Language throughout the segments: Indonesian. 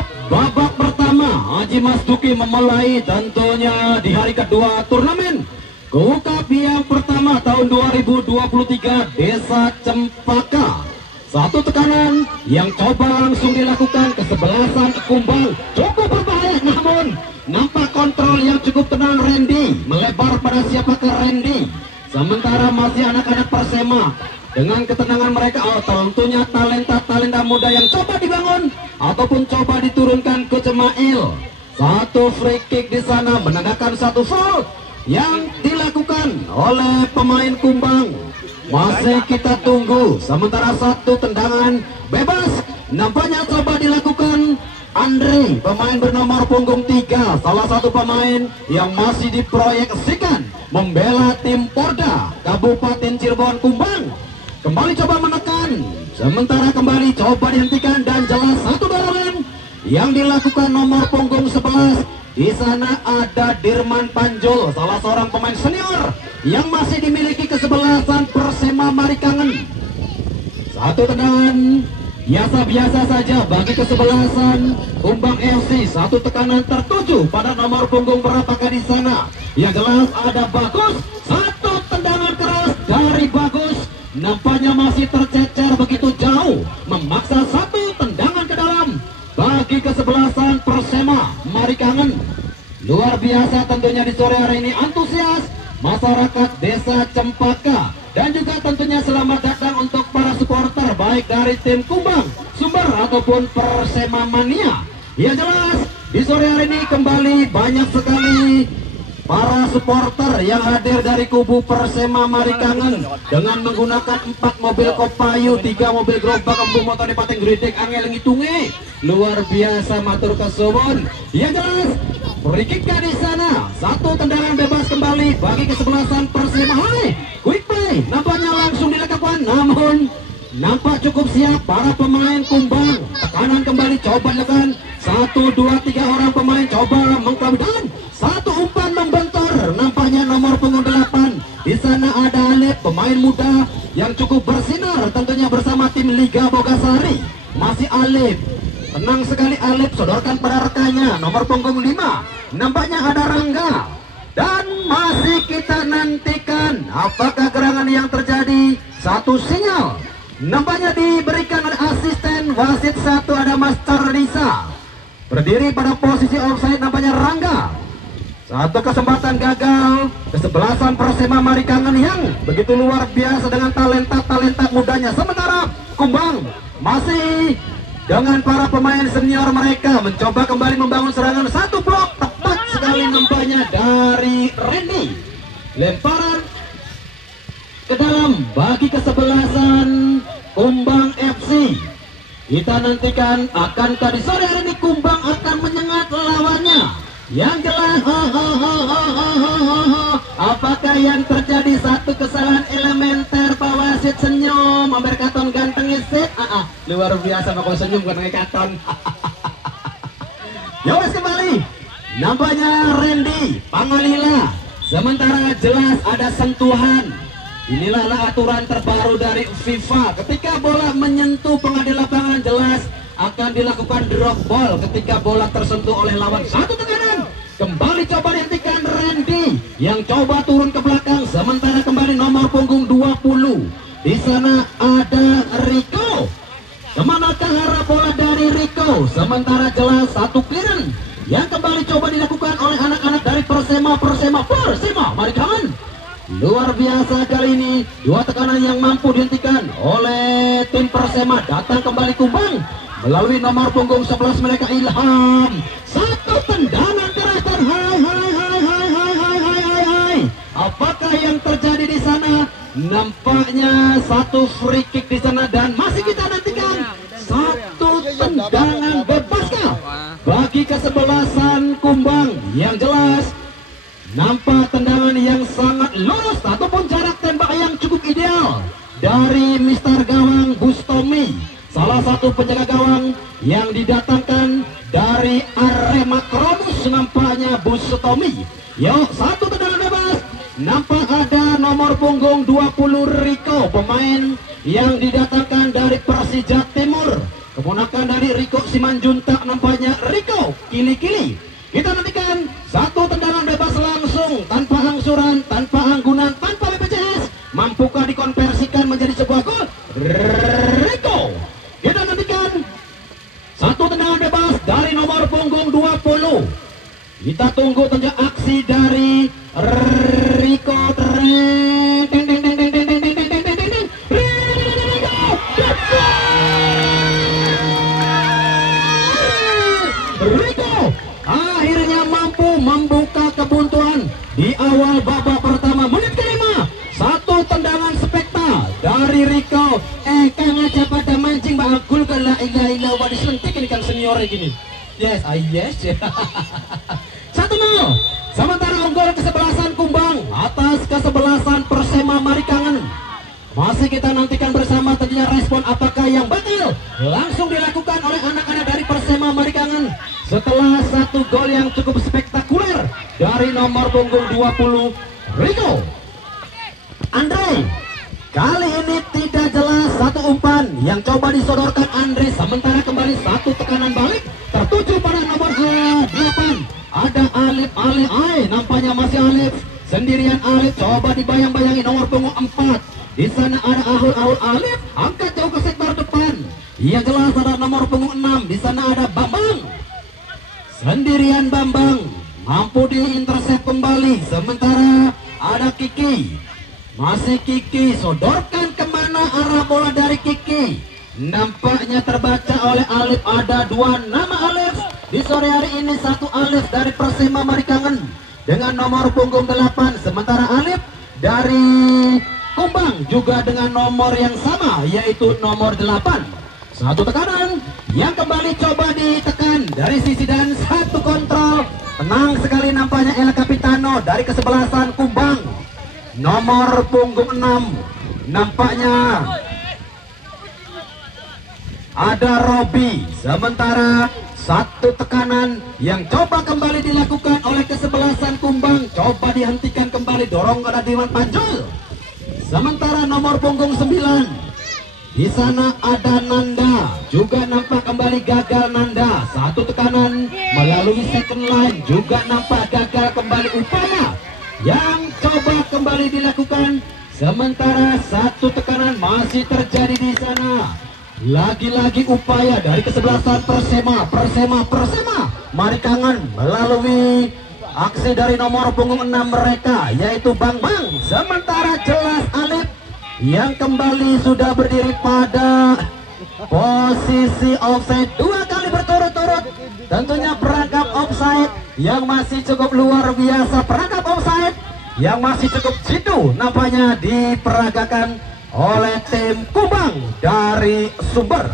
Untuk babak pertama, Haji Mas Duki memulai tentunya di hari kedua turnamen Go-Cup yang pertama tahun 2023 Desa Cempaka. Satu tekanan yang coba langsung dilakukan kesebelasan Kumbang cukup berbahaya, namun nampak kontrol yang cukup tenang Randy melebar pada siapakah Randy. Sementara masih anak-anak Persema dengan ketenangan mereka, tentunya talenta muda yang coba dibangun ataupun coba diturunkan ke Cemail. Satu free kick di sana menandakan satu foul yang dilakukan oleh pemain Kumbang. Masih kita tunggu. Sementara satu tendangan bebas nampaknya coba dilakukan Andre, pemain bernomor punggung 3, salah satu pemain yang masih diproyeksikan membela tim Porda Kabupaten Cirebon. Kumbang kembali coba menekan, sementara kembali coba dihentikan, dan jelas satu dorongan yang dilakukan nomor punggung 11. Di sana ada Dirman Panjul, salah seorang pemain senior yang masih dimiliki kesebelasan Persema Marikangen. Satu tendangan biasa-biasa saja bagi kesebelasan Kumbang FC. Satu tekanan tertuju pada nomor punggung berapakah di sana? Yang jelas ada Bagus. Satu tendangan keras dari Bagus, nampaknya masih tercecer begitu jauh, memaksa satu tendangan ke dalam bagi kesebelasan Persema Marikangen. Luar biasa tentunya di sore hari ini antusias masyarakat Desa Cempaka, dan juga tentunya selamat datang untuk para supporter baik dari tim Kumbang, Sumber ataupun Persema Mania. Ya jelas di sore hari ini kembali banyak sekali para supporter yang hadir dari kubu Persema Marikangen dengan menggunakan 4 mobil Kopayu, 3 mobil gerobak, 4 motor di Pateng Gredek angel ngitunge. Luar biasa, matur kesuwun. Ya jelas berikutnya di sana satu tendangan bebas kembali bagi kesebelasan Persema. Hai, quick play nampaknya langsung dilakukan, namun nampak cukup siap para pemain Kumbang. Tekanan kembali coba dilakukan, 1, 2, 3 orang pemain coba mengklaim, dan satu umpan membentur nampaknya nomor punggung 8. Di sana ada Alip, pemain muda yang cukup bersinar tentunya bersama tim Liga Bogasari. Masih Alip, tenang sekali Alip, sodorkan pada rekannya nomor punggung 5. Nampaknya ada Rangga, dan masih kita nantikan apakah gerangan yang terjadi. Satu sinyal nampaknya diberikan oleh asisten wasit 1, ada Master Risa berdiri pada posisi offside, nampaknya Rangga. Satu kesempatan gagal kesebelasan Persema Marikangen yang begitu luar biasa dengan talenta mudanya. Sementara Kumbang masih dengan para pemain senior mereka mencoba kembali membangun serangan. Satu blok tepat sekali nampaknya dari Randy, lemparan ke dalam bagi kesebelasan Kumbang FC. Kita nantikan akankah di sore hari ini Kumbang akan menyengat lawannya. Yang jelas apakah yang terjadi? Satu kesalahan elementer, Pak Wasit senyum memberkaton ganteng isit. Luar biasa Pak senyum ganteng katon. Yowes kembali nampaknya Randy Pangalila, sementara jelas ada sentuhan. Inilah aturan terbaru dari FIFA, ketika bola menyentuh pengadil lapangan jelas akan dilakukan drop ball ketika bola tersentuh oleh lawan. Satu tekanan kembali coba dihentikan Randy yang coba turun ke belakang, sementara kembali nomor punggung 20. Di sana ada Rico. Kemanakah arah bola dari Rico? Sementara jelas satu clearance yang kembali coba dilakukan oleh anak-anak dari Persema Marikangen. Luar biasa kali ini, dua tekanan yang mampu dihentikan oleh tim Persema. Datang kembali Kumbang melalui nomor punggung 11 mereka Ilham. Satu tendangan keras, dan hai. Apakah yang terjadi di sana? Nampaknya satu free kick di sana, dan masih kita nantikan satu tendangan bebaskah bagi kesebelasan Kumbang. Yang jelas nampak tendangan yang sangat lurus ataupun jarak tembak yang cukup ideal dari Mister Gawang Bustomi, salah satu penjaga gawang yang didatangkan dari Arema Kromus. Nampaknya Bustomi. Yuk, satu tendangan bebas. Nampak ada nomor punggung 20 Rico, pemain yang didatangkan dari Persija Timur, keponakan dari Riko Simanjuntak, nampaknya Riko Kili-Kili. Kita nantikan satu tendangan bebas langsung, tanpa angsuran, tanpa anggunan, tanpa BPJS. Mampukah dikonversikan menjadi sebuah gol? Riko. Kita nantikan satu tendangan bebas dari nomor punggung 20. Kita tunggu tentunya aksi dari Riko. Riko akhirnya mampu membuka kebuntuan di awal babak pertama, menit kelima. Satu tendangan spekta dari Riko. Kang aja pada mancing bakul ke la ilaha illallah disuntik ini kan senior gini. Yes, yes. 1-0. Sementara unggul kesebelasan Kumbang atas kesebelasan Persema Marikangan. Masih kita nantikan bersama tentunya respon apakah yang bakal langsung dilakukan oleh anak-anak dari Persema Marikangan setelah satu gol yang cukup spektakuler dari nomor punggung 20 Riko. Andre, kali ini tidak jelas satu umpan yang coba disodorkan Andre, sementara kembali satu tekanan balik tertuju pada nomor 8. Ada Alif, nampaknya masih Alif sendirian. Alif coba dibayang-bayangi nomor punggung 4. Di sana ada Ahul Alif angkat jauh ke sektor depan. Iya jelas ada nomor punggung 6. Di sana ada Bambang. Sendirian Bambang mampu diintersep kembali, sementara ada Kiki. Masih Kiki, sodorkan kemana arah bola dari Kiki. Nampaknya terbaca oleh Alif, ada dua nama Alif di sore hari ini. Satu Alif dari Persema Marikangan dengan nomor punggung 8, sementara Alif dari Kumbang juga dengan nomor yang sama yaitu nomor 8. Satu tekanan yang kembali coba ditekan dari sisi dan satu kontrol. Tenang sekali nampaknya El Capitano dari kesebelasan Kumbang. Nomor punggung 6 nampaknya ada Robi, sementara satu tekanan yang coba kembali dilakukan oleh kesebelasan Kumbang, coba dihentikan kembali, dorong ke Dirman Panjul. Sementara nomor punggung 9 di sana ada Nanda, juga nampak kembali gagal Nanda. Satu tekanan melalui second line juga nampak gagal kembali upaya yang coba kembali dilakukan, sementara satu tekanan masih terjadi di sana. Lagi-lagi upaya dari kesebelasan Persema Marikangan melalui aksi dari nomor punggung 6 mereka yaitu Bambang, sementara jelas Alif yang kembali sudah berdiri pada posisi offside 2 kali berturut-turut. Tentunya perangkap offside yang masih cukup luar biasa, perangkap offside yang masih cukup jitu nampaknya diperagakan oleh tim Kumbang dari Sumber.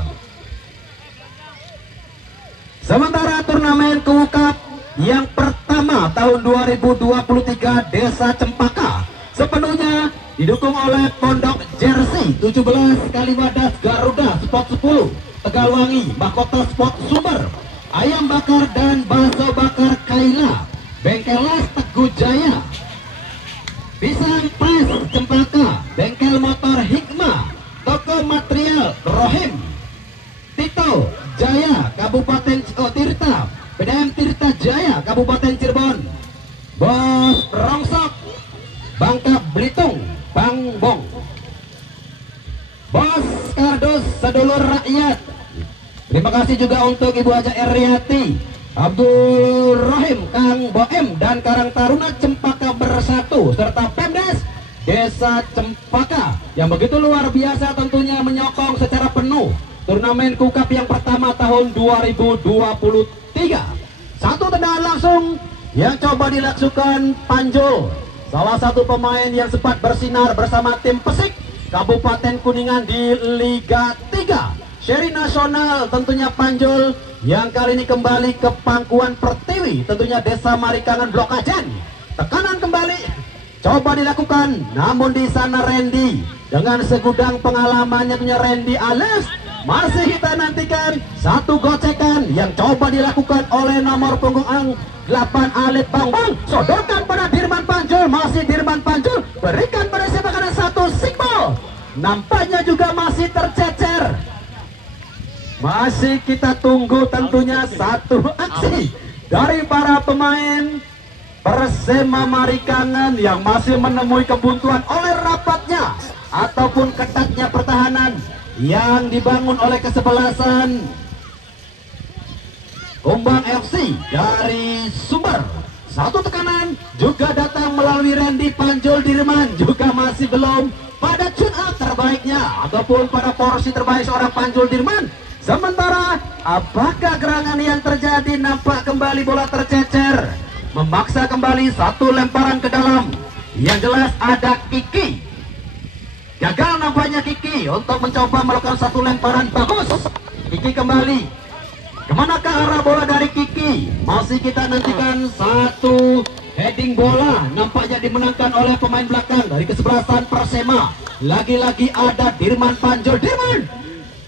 Sementara turnamen Kuwukap yang pertama tahun 2023 Desa Cempaka sepenuhnya didukung oleh Pondok Jersey 17, Kaliwadas Garuda Sport 10, Tegalwangi Mahkota Sport Sumber, Ayam Bakar dan Bakso Bakar Kaila, Bengkel Las Teguh Jaya, Pisang Pres Cempaka, Bengkel Motor Hikmah, Toko Material Rohim, Tito Jaya Kabupaten Tirta, PDM Tirta Jaya Kabupaten Cirebon, Bos Rongsok Bangka Belitung Bang Bong, Bos Kardus Sedulur Rakyat. Terima kasih juga untuk Ibu Haja Eriati, Abdul Rahim, Kang Boem dan Karang Taruna Cempaka Bersatu serta Pemdes Desa Cempaka yang begitu luar biasa tentunya menyokong secara penuh turnamen Kuwukap yang pertama tahun 2023. Satu tendangan langsung yang coba dilakukan Panjul, salah satu pemain yang sempat bersinar bersama tim Pesik Kabupaten Kuningan di Liga 3 seri nasional. Tentunya Panjul yang kali ini kembali ke pangkuan Pertiwi, tentunya Desa Marikangan Blok Ajen. Tekanan kembali coba dilakukan, namun di sana Randy dengan segudang pengalamannya, tentunya Randy Ales. Masih kita nantikan satu gocekan yang coba dilakukan oleh nomor punggung 8 Alif Bambang, sodorkan pada Dirman Panjul, masih Dirman Panjul berikan pada siapa kanan satu simbol, nampaknya juga masih tercecer. Masih kita tunggu tentunya satu aksi dari para pemain Persema Marikangan yang masih menemui kebuntuan oleh rapatnya ataupun ketatnya pertahanan yang dibangun oleh kesebelasan Kumbang FC dari Sumber. Satu tekanan juga datang melalui Randy Panjul Dirman, juga masih belum pada tune up terbaiknya ataupun pada porsi terbaik seorang Panjul Dirman. Sementara apakah gerangan yang terjadi? Nampak kembali bola tercecer, memaksa kembali satu lemparan ke dalam. Yang jelas ada Kiki. Gagal nampaknya Kiki untuk mencoba melakukan satu lemparan bagus. Kiki kembali. Kemanakah arah bola dari Kiki? Masih kita nantikan satu heading bola. Nampaknya dimenangkan oleh pemain belakang dari kesebelasan Persema. Lagi-lagi ada Dirman Panjul. Dirman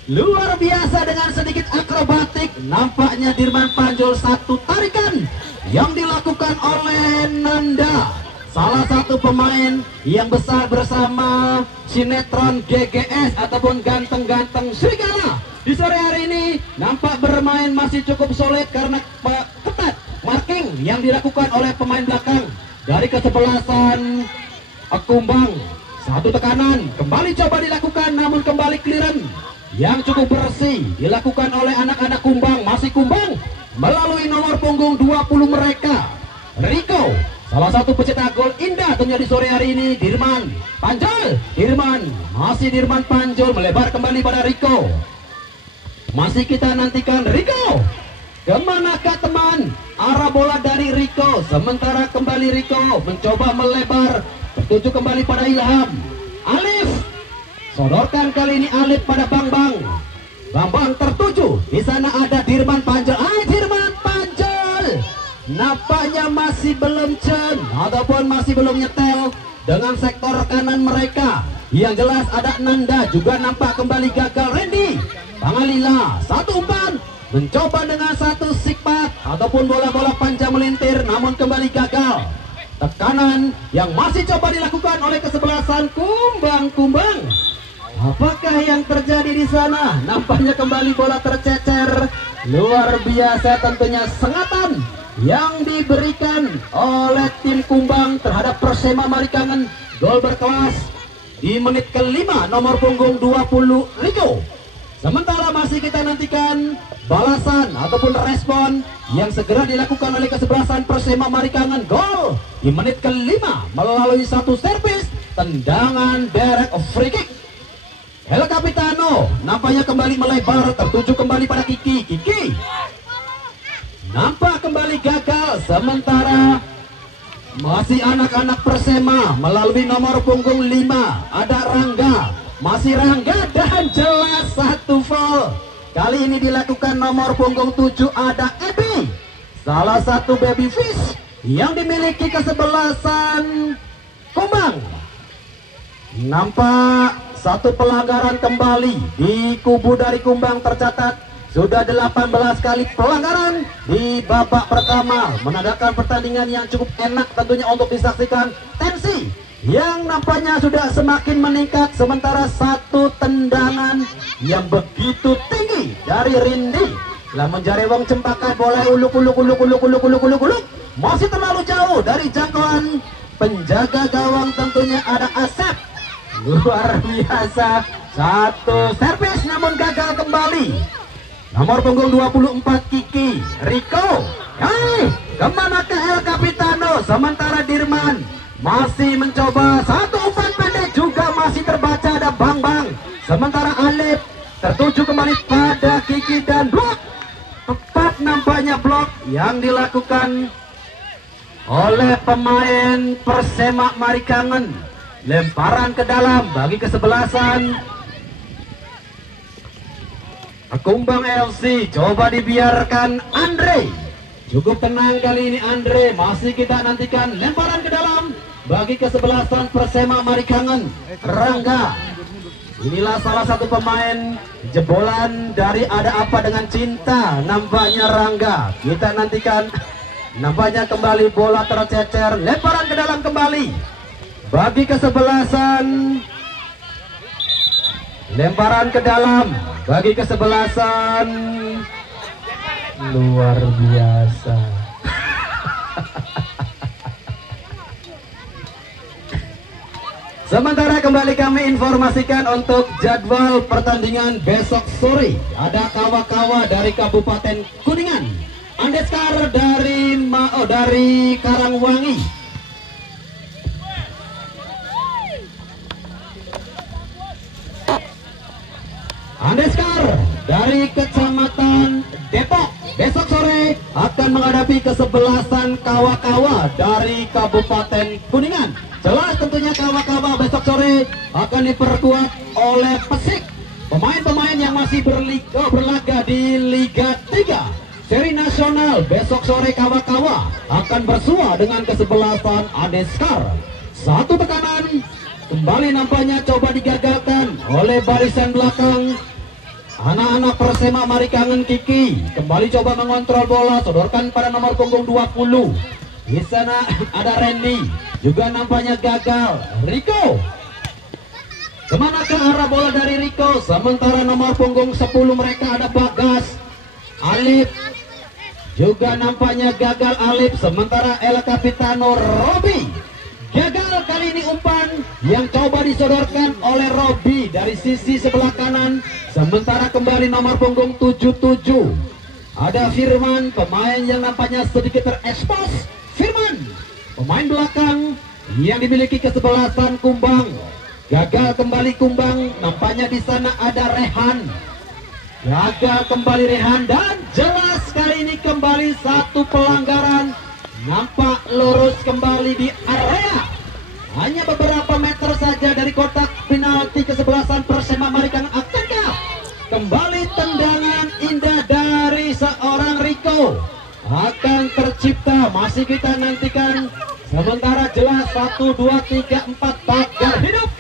luar biasa dengan sedikit akrobatik. Nampaknya Dirman Panjul satu tarikan yang dilakukan oleh Nanda, salah satu pemain yang besar bersama sinetron GGS ataupun Ganteng-Ganteng Serigala. Di sore hari ini nampak bermain masih cukup solid karena ketat marking yang dilakukan oleh pemain belakang dari kesebelasan Kumbang. Satu tekanan kembali coba dilakukan, namun kembali clearance yang cukup bersih dilakukan oleh anak-anak Kumbang. Masih Kumbang melalui nomor punggung 20 mereka, Rico, salah satu pencetak gol indah tentunya di sore hari ini. Dirman Panjul, Dirman, masih Dirman Panjul melebar kembali pada Rico. Masih kita nantikan Rico. Kemanakah teman? Arah bola dari Rico. Sementara kembali Rico mencoba melebar, tertuju kembali pada Ilham. Alif sodorkan kali ini Alif pada Bang. Bang tertuju. Di sana ada Dirman Panjul. Dirman Panjul nampaknya masih belum ataupun masih belum nyetel dengan sektor kanan mereka. Yang jelas ada Nanda juga nampak kembali gagal. Randy Pangalila satu umpan mencoba dengan satu sikpat ataupun bola-bola panjang melintir, namun kembali gagal. Tekanan yang masih coba dilakukan oleh kesebelasan Kumbang. Apakah yang terjadi di sana? Nampaknya kembali bola tercecer. Luar biasa tentunya sengatan yang diberikan oleh tim Kumbang terhadap Persema Marikangan. Gol berkelas di menit kelima nomor punggung 20 Rico. Sementara masih kita nantikan balasan ataupun respon yang segera dilakukan oleh kesebelasan Persema Marikangan. Gol di menit kelima melalui satu servis tendangan direct free kick. El Capitano nampaknya kembali melebar, tertuju kembali pada Kiki. Kiki nampak kembali gagal. Sementara masih anak-anak Persema melalui nomor punggung 5 ada Rangga. Masih Rangga dan jelas satu foul. Kali ini dilakukan nomor punggung 7 ada Ebi, salah satu baby fish yang dimiliki kesebelasan Kumbang. Nampak satu pelanggaran kembali di kubu dari Kumbang tercatat. Sudah 18 kali pelanggaran di babak pertama, menandakan pertandingan yang cukup enak tentunya untuk disaksikan. Tensi yang nampaknya sudah semakin meningkat, sementara satu tendangan yang begitu tinggi dari Rindi namun Jarewong Cempaka bola uluk masih terlalu jauh dari jangkauan penjaga gawang. Tentunya ada Asep. Luar biasa, satu servis namun gagal kembali. Nomor punggung 24 Kiki. Rico, kemanakah El Capitano? Sementara Dirman masih mencoba satu umpan pendek, juga masih terbaca ada Bang. Sementara Alif tertuju kembali pada Kiki dan blok. Tepat nampaknya blok yang dilakukan oleh pemain Persema Marikangan. Lemparan ke dalam bagi kesebelasan Kumbang FC. Coba dibiarkan Andre. Cukup tenang kali ini Andre. Masih kita nantikan lemparan ke dalam bagi kesebelasan Persema Marikangan. Rangga, inilah salah satu pemain jebolan dari Ada Apa Dengan Cinta. Nampaknya Rangga. Kita nantikan. Nampaknya kembali bola tercecer. Lemparan ke dalam kembali bagi kesebelasan lemparan ke dalam bagi kesebelasan luar biasa. Sementara kembali kami informasikan untuk jadwal pertandingan besok sore. Ada kawa-kawa dari Kabupaten Kuningan, Andeskar dari Karangwangi, Andeskar dari Kecamatan Depok besok sore akan menghadapi kesebelasan kawa-kawa dari Kabupaten Kuningan. Jelas tentunya kawa-kawa besok sore akan diperkuat oleh Pesik, pemain-pemain yang masih berlaga di Liga 3 seri nasional. Besok sore kawa-kawa akan bersua dengan kesebelasan Andeskar. Satu tekanan kembali nampaknya coba digagalkan oleh barisan belakang anak-anak Persema Marikangen Kiki. Kembali coba mengontrol bola, sodorkan pada nomor punggung 20. Di sana ada Randy, juga nampaknya gagal. Rico, kemanakah arah bola dari Rico? Sementara nomor punggung 10 mereka ada Bagas. Alip, juga nampaknya gagal Alip. Sementara El Capitano Robi, gagal kali ini umpan yang coba disodorkan oleh Robi dari sisi sebelah kanan. Sementara kembali nomor punggung 77 ada Firman, pemain yang nampaknya sedikit terekspos. Firman, pemain belakang yang dimiliki kesebelasan Kumbang, gagal kembali Kumbang. Nampaknya di sana ada Rehan, gagal kembali Rehan, dan jelas kali ini kembali satu pelanggaran. Nampak lurus kembali di area, hanya beberapa meter saja dari kotak penalti kesebelasan Persema Marikangen. Akankah kembali tendangan indah dari seorang Rico akan tercipta? Masih kita nantikan. Sementara jelas 1, 2, 3, 4 pagar hidup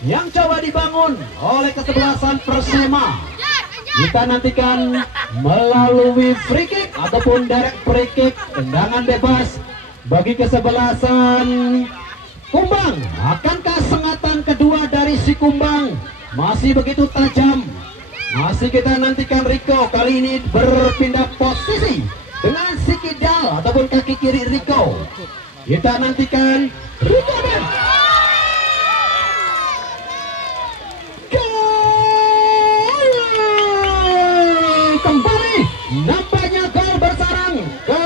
yang coba dibangun oleh kesebelasan Persema. Kita nantikan melalui free kick ataupun direct free kick, tendangan bebas bagi kesebelasan Kumbang. Akankah sengatan kedua dari si Kumbang masih begitu tajam? Masih kita nantikan. Rico kali ini berpindah posisi dengan si Kidal ataupun kaki kiri Rico. Kita nantikan Rico dan kembali nampaknya gol bersarang ke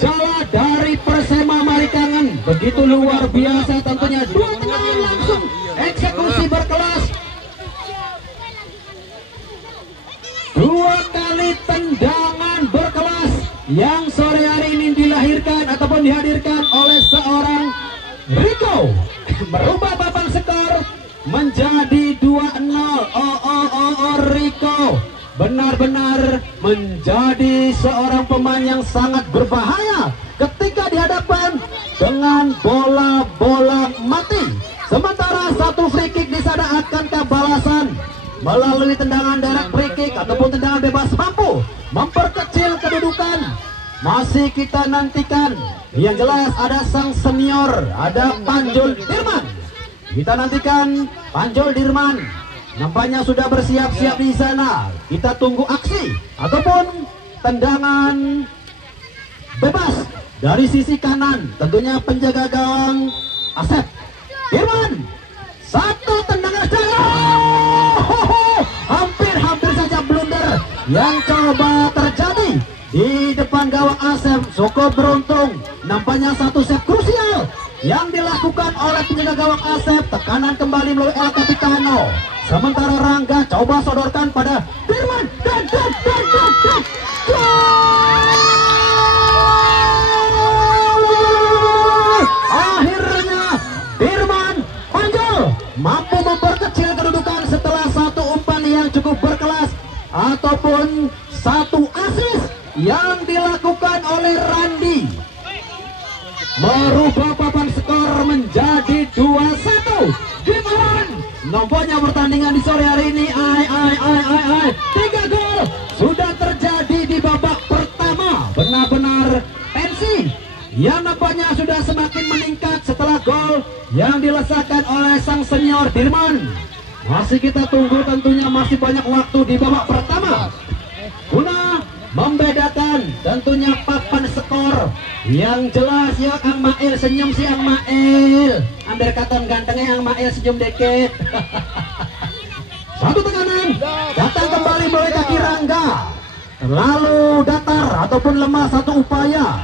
jala dari Persema Marikangen. Begitu luar biasa tentunya, dua tendangan langsung eksekusi berkelas. Dua kali tendangan berkelas yang sore hari ini dilahirkan ataupun dihadirkan oleh seorang Rico, merubah papan skor menjadi 2-0. Rico benar-benar menjadi seorang pemain yang sangat berbahaya ketika dihadapkan dengan bola-bola mati. Sementara satu free kick di sana, akankah balasan melalui tendangan direct free kick ataupun tendangan bebas mampu memperkecil kedudukan? Masih kita nantikan. Yang jelas ada sang senior, ada Panjul Dirman. Kita nantikan Panjul Dirman, nampaknya sudah bersiap-siap di sana. Kita tunggu aksi ataupun tendangan bebas dari sisi kanan. Tentunya penjaga gawang Asep Dirman. Satu tendangan hampir saja blunder yang coba terjadi di depan gawang Asep. Cukup beruntung, nampaknya satu set krusial yang dilakukan oleh penjaga gawang Asep. Tekanan kembali melalui El Capitano. Sementara Rangga coba sodorkan pada Dirman dan akhirnya Dirman Panjul mampu memperkecil kedudukan setelah satu umpan yang cukup berkelas ataupun satu assist yang dilakukan oleh Randi, merubah papan skor menjadi 2-1. Dirman, nampaknya pertandingan di sore hari ini 3 gol sudah terjadi di babak pertama. Benar-benar tensi yang nampaknya sudah semakin meningkat setelah gol yang dilesakan oleh sang senior Dirman. Masih kita tunggu, tentunya masih banyak waktu di babak pertama. Guna membedakan tentunya papan skor yang jelas ya. Kang Mail senyum si Kang Mail. Ambil katon gantengnya Kang Mail senyum dikit. Satu tekanan, datang kembali mulai kaki Rangga. Terlalu datar ataupun lemah satu upaya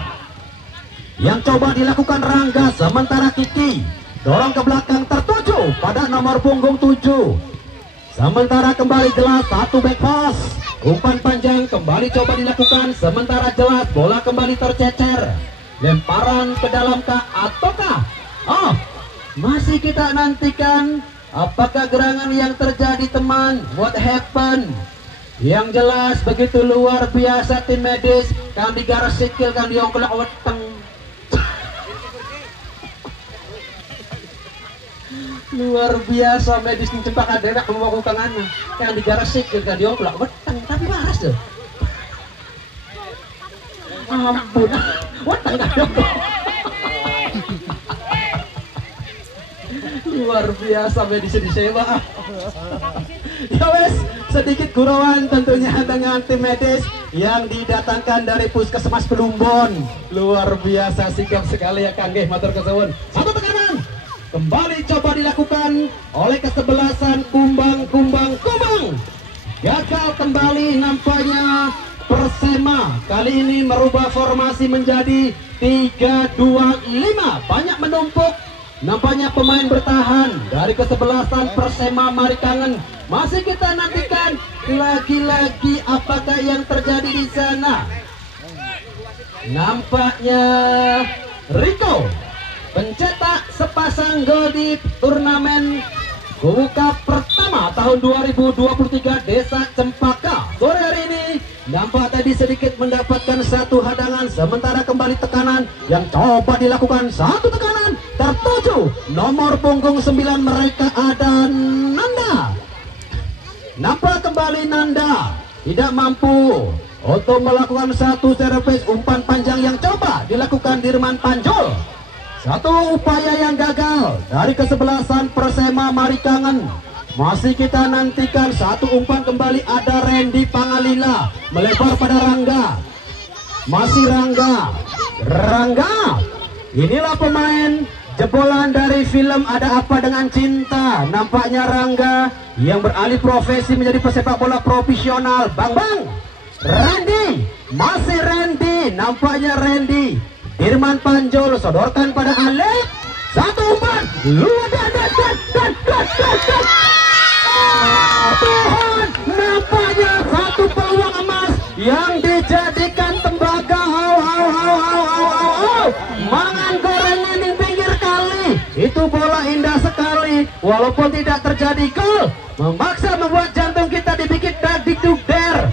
yang coba dilakukan Rangga, sementara Kiki dorong ke belakang tertuju pada nomor punggung 7. Sementara kembali jelas satu back pass, umpan panjang kembali coba dilakukan, sementara jelas bola kembali tercecer, lemparan ke dalam kah ataukah? Oh, masih kita nantikan apakah gerangan yang terjadi teman. What happened? Yang jelas begitu luar biasa tim medis kang digaras sikil kang diongklak weteng. Luar biasa medis mencepak adenak melakukan anak yang digaras sikil kan diongklak weteng, tapi waras tuh. Ampun, weteng kan diongklak. Luar biasa medis disewa. Ya wes, sedikit gurauan tentunya dengan tim medis yang didatangkan dari Puskesmas Pelumbon. Luar biasa sikap sekali ya Kang Nggih, matur kesuwun. Satu tekanan kembali coba dilakukan oleh kesebelasan Kumbang. Gagal kembali nampaknya Persema kali ini merubah formasi menjadi 3-2-5. Banyak menumpuk, nampaknya pemain bertahan dari kesebelasan Persema Marikangen. Masih kita nantikan lagi-lagi apakah yang terjadi di sana. Nampaknya Rico pencetak sepasang gol di turnamen Cup pertama tahun 2023 Desa Cempaka. Sore hari ini nampak tadi sedikit mendapatkan satu hadangan, sementara kembali tekanan yang coba dilakukan, satu tekanan tertuju nomor punggung 9 mereka ada Nanda. Nampak kembali Nanda tidak mampu untuk melakukan satu servis umpan panjang yang coba dilakukan Dirman Panjul. Satu upaya yang gagal dari kesebelasan Persema Marikangen. Masih kita nantikan satu umpan kembali ada Randy Pangalila melebar pada Rangga. Masih Rangga. Inilah pemain jebolan dari film Ada Apa Dengan Cinta. Nampaknya Rangga yang beralih profesi menjadi pesepak bola profesional. Bang Randy, masih Randy. Nampaknya Randy. Dirman Panjul sodorkan pada Alek. Satu umpan luar dan Tuhan, nampaknya satu peluang emas yang dijadikan tembaga. Mangan goreng ini pinggir kali. Itu bola indah sekali, walaupun tidak terjadi gol, memaksa membuat jantung kita dibikin dadikdukder.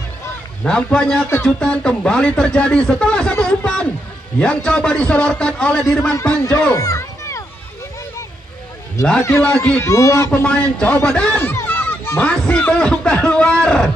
Nampaknya kejutan kembali terjadi setelah satu umpan yang coba disodorkan oleh Dirman Panjul. Lagi-lagi dua pemain coba dan masih belum keluar.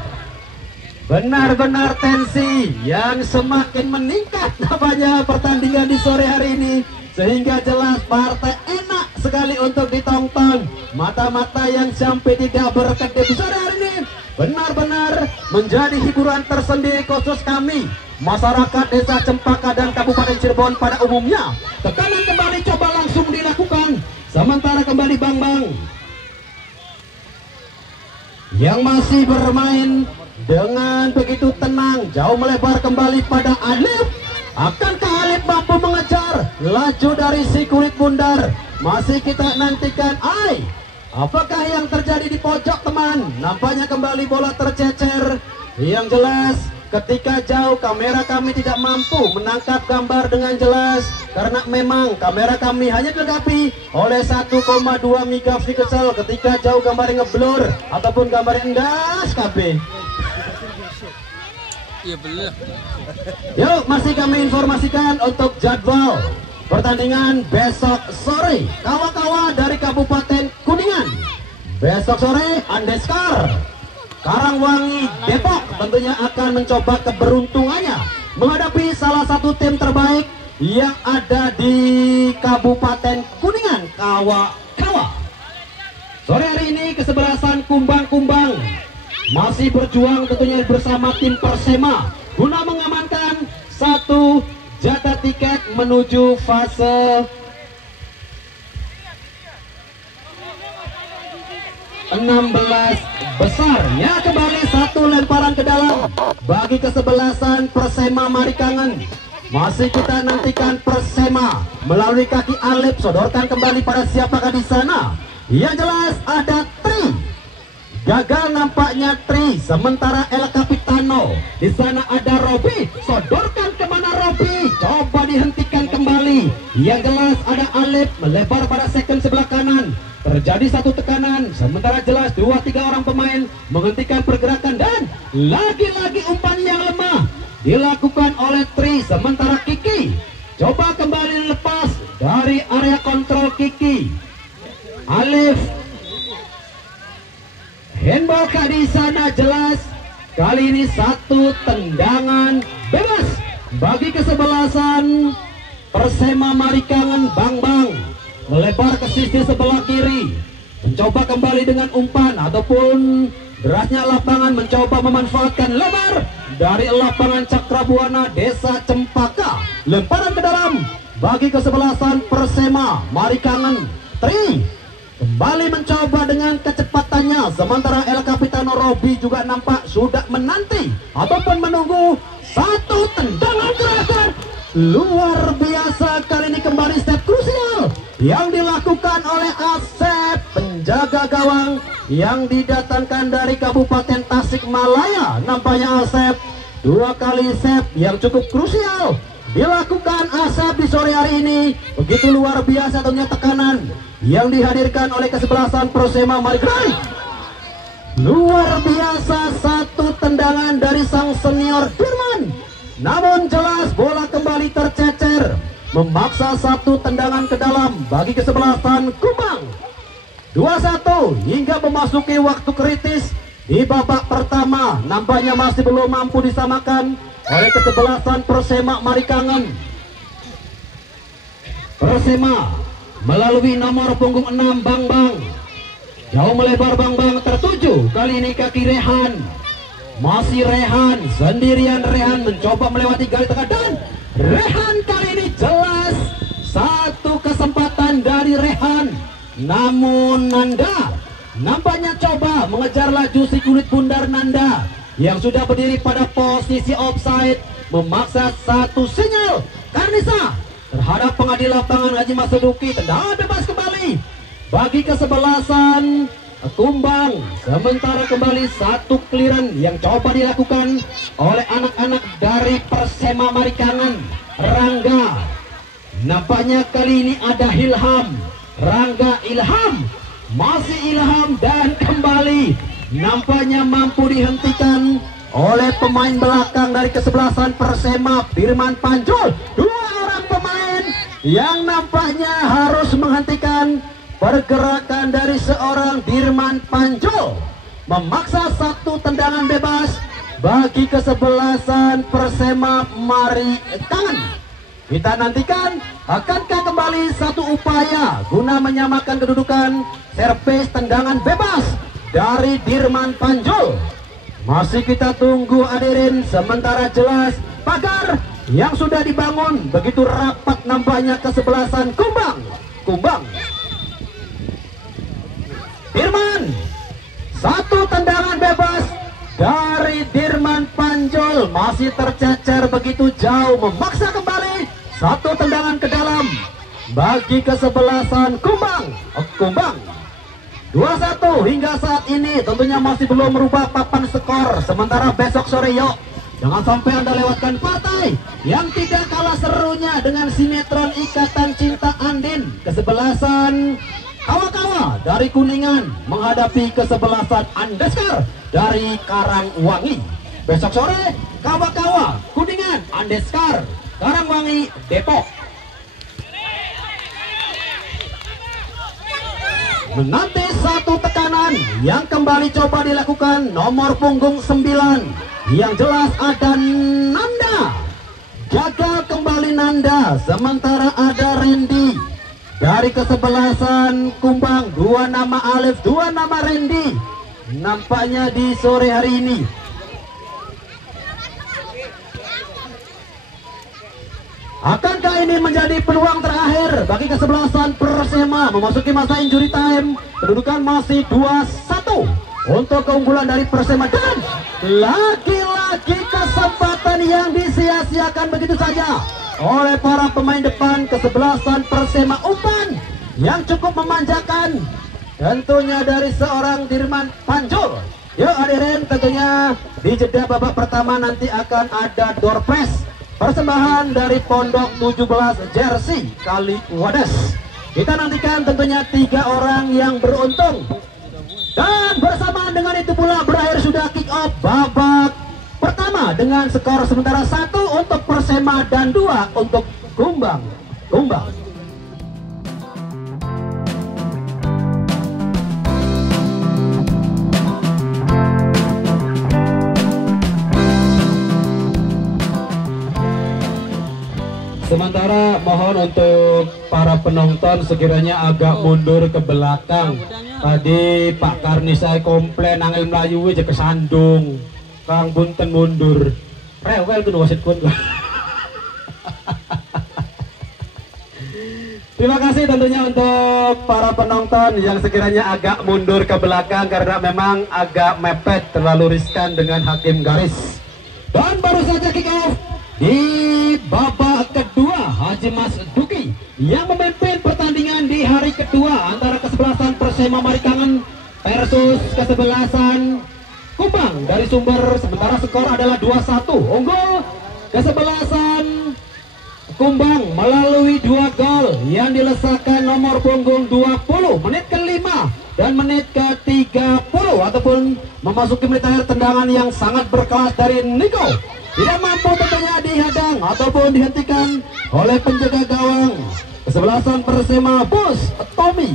Benar-benar tensi yang semakin meningkat namanya pertandingan di sore hari ini, sehingga jelas partai enak sekali untuk ditonton. Mata-mata yang sampai tidak berkedip sore hari ini benar-benar menjadi hiburan tersendiri khusus kami masyarakat Desa Cempaka dan Kabupaten Cirebon pada umumnya. Tekanan kembali coba langsung dilakukan, sementara kembali Bang yang masih bermain dengan begitu tenang, jauh melebar kembali pada Alif. Akankah Alif mampu mengejar laju dari si kulit bundar? Masih kita nantikan. Apakah yang terjadi di pojok teman? Nampaknya kembali bola tercecer. Yang jelas ketika jauh kamera kami tidak mampu menangkap gambar dengan jelas, karena memang kamera kami hanya dilengkapi oleh 1,2 megapiksel. Ketika jauh gambarnya ngeblur ataupun gambarnya endas KB. Iya bener. Yuk, masih kami informasikan untuk jadwal pertandingan besok sore. Kawa-kawa dari Kabupaten Kuningan besok sore Andeskar Karangwangi Depok tentunya akan mencoba keberuntungannya menghadapi salah satu tim terbaik yang ada di Kabupaten Kuningan, Kawa-kawa. Sore hari ini kesebelasan masih berjuang tentunya bersama tim Persema guna mengamankan satu jatah tiket menuju fase 16 besarnya. Kembali satu lemparan ke dalam bagi kesebelasan Persema Marikangan. Masih kita nantikan Persema melalui kaki Alip sodorkan kembali pada siapakah di sana. Yang jelas ada Tri. Gagal nampaknya Tri, sementara El Capitano di sana ada Robi. Sodorkan kemana Robi? Coba dihentikan kembali. Yang jelas ada Alip melebar pada second sebelah kanan. Terjadi satu tekanan, sementara jelas 2-3 orang pemain menghentikan pergerakan dan lagi-lagi umpan yang lemah dilakukan oleh Tri. Sementara Kiki coba kembali lepas dari area kontrol Kiki. Alif handball di sana jelas. Kali ini satu tendangan bebas bagi kesebelasan Persema Marikangan. Bang melebar ke sisi sebelah kiri, mencoba kembali dengan umpan ataupun derasnya lapangan, mencoba memanfaatkan lebar dari lapangan Cakrabuana Desa Cempaka. Lemparan ke dalam bagi kesebelasan Persema Marikangan. Tri kembali mencoba dengan kecepatannya, sementara El Capitano Robi juga nampak sudah menanti ataupun menunggu satu tendangan gerakan luar biasa. Kali ini kembali step krusial yang dilakukan oleh Asep, penjaga gawang yang didatangkan dari Kabupaten Tasikmalaya. Nampaknya Asep, 2 kali save yang cukup krusial dilakukan Asep di sore hari ini. Begitu luar biasa tentunya tekanan yang dihadirkan oleh kesebelasan Persema Marikangan. Luar biasa satu tendangan dari sang senior Dirman, namun jelas bola kembali tercecer, memaksa satu tendangan ke dalam bagi kesebelasan Kumbang. 2-1 hingga memasuki waktu kritis di babak pertama. Nampaknya masih belum mampu disamakan oleh kesebelasan Persema Marikangan. Persema melalui nomor punggung 6 Bang. Jauh melebar Bang tertuju. Kali ini kaki Rehan. Masih Rehan sendirian. Rehan mencoba melewati garis tengah dan Rehan kali ini jelas satu kesempatan dari Rehan. Namun Nanda nampaknya coba mengejar laju si kulit bundar Nanda yang sudah berdiri pada posisi offside, memaksa satu sinyal Karnisa terhadap pengadil lapangan Haji Mas Seduki. Tendangan bebas kembali bagi kesebelasan Kumbang. Sementara kembali satu clearance yang coba dilakukan oleh anak-anak dari Persema Marikangan. Rangga, nampaknya kali ini ada Ilham. Rangga Ilham, masih Ilham dan kembali nampaknya mampu dihentikan oleh pemain belakang dari kesebelasan Persema, Firman Panjul. 2 orang pemain yang nampaknya harus menghentikan pergerakan dari seorang Dirman Panjul, memaksa satu tendangan bebas bagi kesebelasan Persema Marikangan. Kita nantikan akankah kembali satu upaya guna menyamakan kedudukan. Servis tendangan bebas dari Dirman Panjul masih kita tunggu hadirin. Sementara jelas pagar yang sudah dibangun begitu rapat nampaknya kesebelasan Kumbang. Dirman, satu tendangan bebas dari Dirman Panjul masih tercecer begitu jauh, memaksa kembali satu tendangan ke dalam bagi kesebelasan Kumbang. 2-1 hingga saat ini tentunya masih belum merubah papan skor. Sementara besok sore yuk jangan sampai Anda lewatkan partai yang tidak kalah serunya dengan sinetron Ikatan Cinta Andin. Kesebelasan Kawa-Kawa dari Kuningan menghadapi kesebelasan Andeskar dari Karangwangi. Besok sore Kawa-Kawa Kuningan, Andeskar Karangwangi, Depok. Menanti satu tekanan yang kembali coba dilakukan nomor punggung 9. Yang jelas ada Nanda. Gagal kembali Nanda. Sementara ada Randy dari kesebelasan Kumbang. 2 nama Alif, 2 nama Randy. nampaknya di sore hari ini. Akankah ini menjadi peluang terakhir bagi kesebelasan Persema memasuki masa injury time? Kedudukan masih 2-1 untuk keunggulan dari Persema, dan lagi-lagi kesempatan yang disia-siakan begitu saja oleh para pemain depan kesebelasan Persema. Umpan yang cukup memanjakan tentunya dari seorang Dirman Panjul. Yuk hadirin, tentunya di jeda babak pertama nanti akan ada door press persembahan dari Pondok 17 Jersey Kaliwadas. Kita nantikan tentunya 3 orang yang beruntung. Dan bersamaan dengan itu pula berakhir sudah kick off babak pertama dengan skor sementara 1 untuk Persema dan 2 untuk Kumbang. Sementara mohon untuk para penonton sekiranya agak mundur ke belakang. Tadi Pak Karni saya komplain angel Melayu aja kesandung. Kang Bunten mundur. Rewel kudu wasit kun. Terima kasih tentunya untuk para penonton yang sekiranya agak mundur ke belakang karena memang agak mepet, terlalu riskan dengan hakim garis. Dan baru saja kick off di babak kedua, Haji Mas Duki yang memimpin pertandingan di hari kedua antara kesebelasan Persema Marikangan versus kesebelasan Kumbang dari Sumber. Sementara skor adalah 2-1 unggul kesebelasan Kumbang melalui 2 gol yang dilesakan nomor punggung 20 menit ke-5 dan menit ke-30 ataupun memasuki menit akhir tendangan yang sangat berkelas dari Niko. Tidak mampu tentunya dihadang ataupun dihentikan oleh penjaga gawang kesebelasan Persema, Bos Tommy.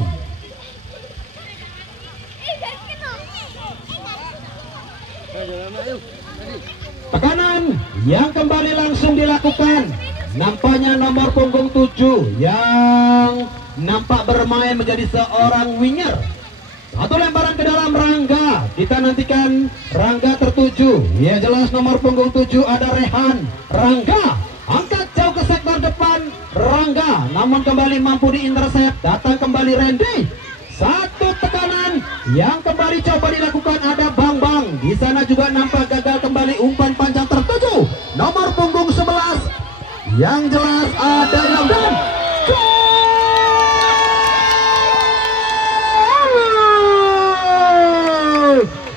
Tekanan yang kembali langsung dilakukan, nampaknya nomor punggung 7 yang nampak bermain menjadi seorang winger. Satu lemparan ke dalam Rangga, kita nantikan Rangga tertuju. Ya jelas nomor punggung 7 ada Rehan. Rangga angkat jauh ke sektor depan Rangga, namun kembali mampu diintercept. Datang kembali Randy. Satu tekanan yang kembali coba dilakukan ada Bang Bang. Di sana juga nampak gagal kembali umpan panjang tertuju nomor punggung 11. Yang jelas ada Ramdan.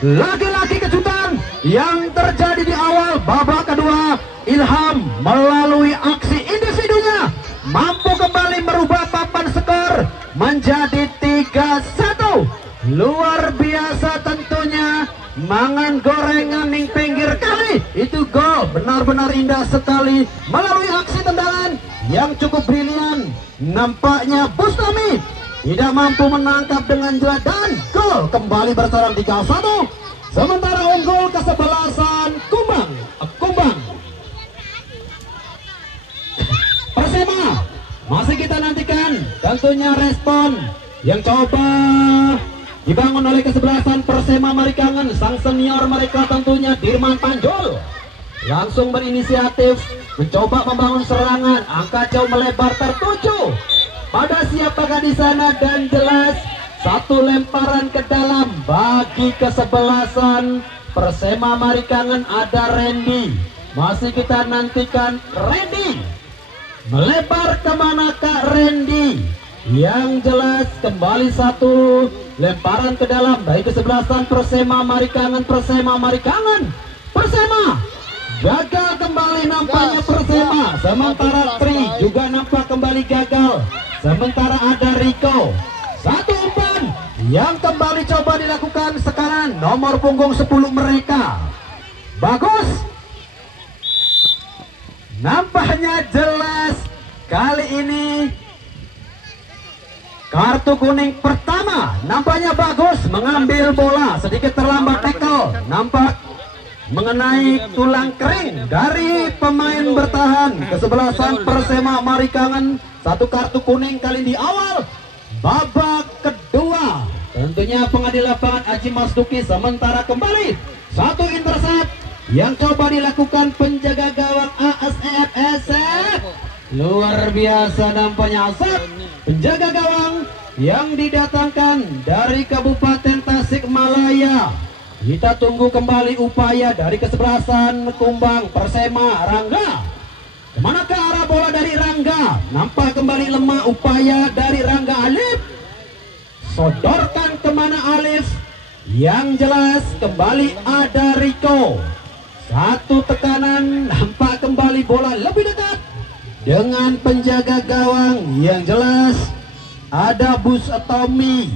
Lagi-lagi kejutan yang terjadi di awal babak kedua. Ilham melalui aksi individunya mampu kembali merubah papan skor menjadi 3-1. Luar biasa tentunya. Mangan gorengan ning pinggir kali. Itu gol benar-benar indah sekali melalui aksi tendangan yang cukup brilian. Nampaknya Bustami tidak mampu menangkap dengan jelas dan gol kembali bersarang 3-1. Sementara unggul kesebelasan Kumbang. Persema masih kita nantikan tentunya respon yang coba dibangun oleh kesebelasan Persema Marikangan. Sang senior mereka tentunya Dirman Panjul langsung berinisiatif mencoba membangun serangan, angka jauh melebar tertuju pada siapakah di sana, dan jelas satu lemparan ke dalam bagi kesebelasan Persema Marikangan ada Randy. Masih kita nantikan Randy melebar kemana Kak Randy. Yang jelas kembali satu lemparan ke dalam dari kesebelasan Persema Marikangan. Persema gagal kembali nampaknya Persema. Sementara Tri juga nampak kembali gagal. Sementara ada Rico. Satu umpan yang kembali coba dilakukan sekarang nomor punggung 10 mereka. Bagus. Nampaknya jelas kali ini kartu kuning pertama. Nampaknya Bagus mengambil bola sedikit terlambat tackle. Nampak mengenai tulang kering dari pemain bertahan kesebelasan Persema Marikangan. Satu kartu kuning kali di awal babak kedua. tentunya pengadil lapangan Haji Masduki. Sementara kembali satu intercept yang coba dilakukan penjaga gawang ASEF SF. Luar biasa nampaknya Asep, penjaga gawang yang didatangkan dari Kabupaten Tasikmalaya. Kita tunggu kembali upaya dari kesebelasan Kumbang Persema Rangga. Kemanakah arah bola dari Rangga? Nampak kembali lemah upaya dari Rangga Alif. Sodorkan kemana Alif? Yang jelas kembali ada Rico. Satu tekanan, nampak kembali bola lebih dekat dengan penjaga gawang. Yang jelas ada Bus Tommy,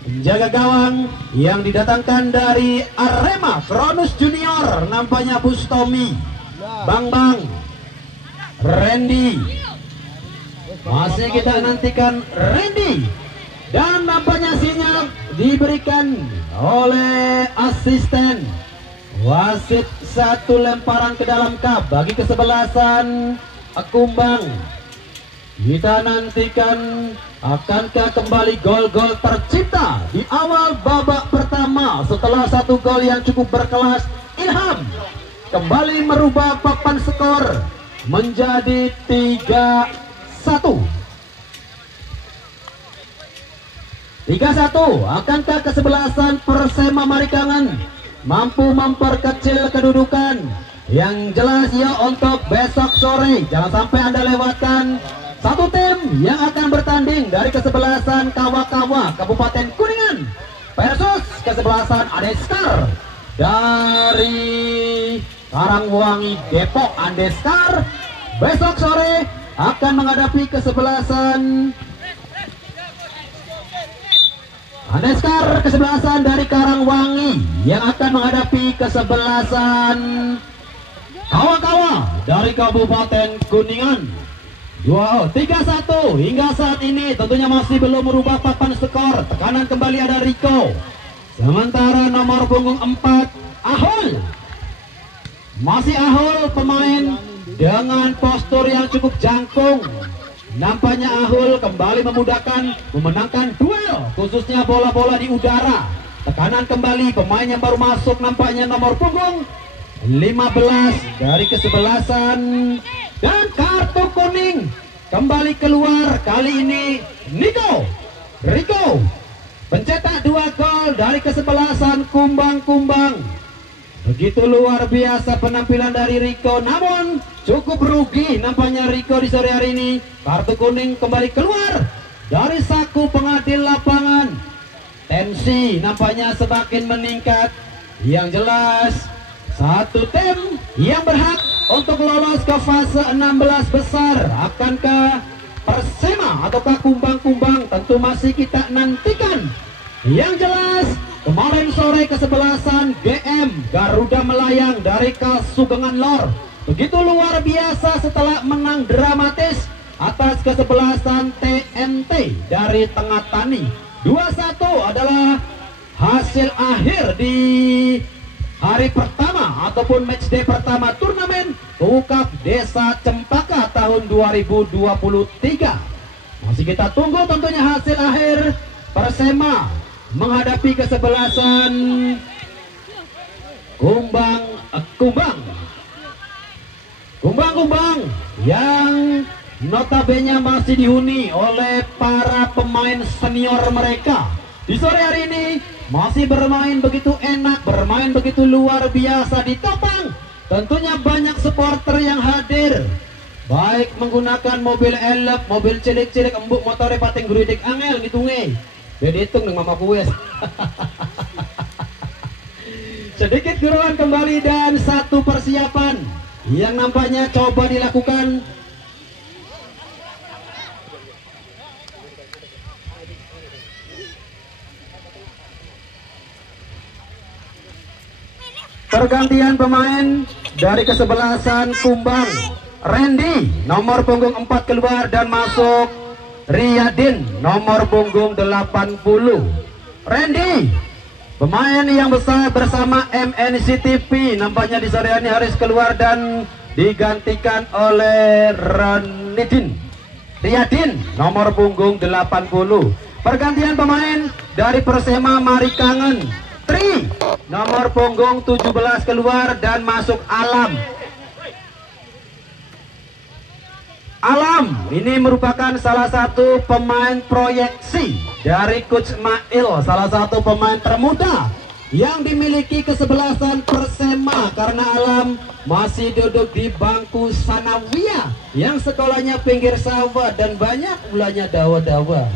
penjaga gawang yang didatangkan dari Arema Kronus Junior. Nampaknya Bus Tommy, Bang Randy, masih kita nantikan Randy. Dan nampaknya sinyal diberikan oleh asisten wasit. Satu lemparan ke dalam kap bagi kesebelasan Kumbang. Kita nantikan akankah kembali gol-gol tercipta di awal babak pertama. Setelah satu gol yang cukup berkelas, Ilham kembali merubah papan skor menjadi 3-1. 3-1. Akankah kesebelasan Persema Marikangan mampu memperkecil kedudukan? Yang jelas ya, untuk besok sore jangan sampai Anda lewatkan satu tim yang akan bertanding dari kesebelasan Kawa-Kawa Kabupaten Kuningan versus kesebelasan Andeskar dari Karangwangi Depok. Andeskar besok sore akan menghadapi kesebelasan Andeskar, kesebelasan dari Karangwangi yang akan menghadapi kesebelasan Kawa-Kawa dari Kabupaten Kuningan. 3-1 hingga saat ini tentunya masih belum merubah papan skor. Tekanan kembali ada Rico. Sementara nomor punggung 4 Ahul. Masih Ahul, pemain dengan postur yang cukup jangkung. Nampaknya Ahul kembali memudahkan memenangkan duel, khususnya bola-bola di udara. Tekanan kembali pemain yang baru masuk, nampaknya nomor punggung 15 dari kesebelasan. Dan kartu kuning kembali keluar, kali ini Rico pencetak 2 gol dari kesebelasan Kumbang. Begitu luar biasa penampilan dari Rico, namun cukup rugi nampaknya Rico di sore hari ini. Kartu kuning kembali keluar dari saku pengadil lapangan. Tensi nampaknya semakin meningkat. Yang jelas satu tim yang berhak untuk lolos ke fase 16 besar. Akankah Persema ataukah Kumbang? Tentu masih kita nantikan. Yang jelas kemarin sore kesebelasan GM Garuda Melayang dari Kasugengan Lor begitu luar biasa setelah menang dramatis atas kesebelasan TNT dari Tengah Tani. 2-1 adalah hasil akhir di hari pertama ataupun matchday pertama turnamen Cup Desa Cempaka tahun 2023. Masih kita tunggu tentunya hasil akhir Persema menghadapi kesebelasan Kumbang yang notabene masih dihuni oleh para pemain senior mereka. Di sore hari ini masih bermain begitu enak, bermain begitu luar biasa di Topang. Tentunya banyak supporter yang hadir, baik menggunakan mobil elep, mobil cilik-cilik, embuk motor pating grudik angel gitu nge. Jadi hitung dengan mama kues. Sedikit geruan kembali dan satu persiapan yang nampaknya coba dilakukan. Pergantian pemain dari kesebelasan Kumbang. Randy nomor punggung 4 keluar dan masuk Riyadin nomor punggung 80. Randy pemain yang besar bersama MNCTV nampaknya di sore ini harus keluar dan digantikan oleh Riyadin nomor punggung 80. Pergantian pemain dari Persema Marikangen. Tri nomor punggung 17 keluar dan masuk Alam. Alam ini merupakan salah satu pemain proyeksi dari Coach Mail, salah satu pemain termuda yang dimiliki kesebelasan Persema, karena Alam masih duduk di bangku sanawiyah yang sekolahnya pinggir sawah dan banyak ulahnya dawa-dawa.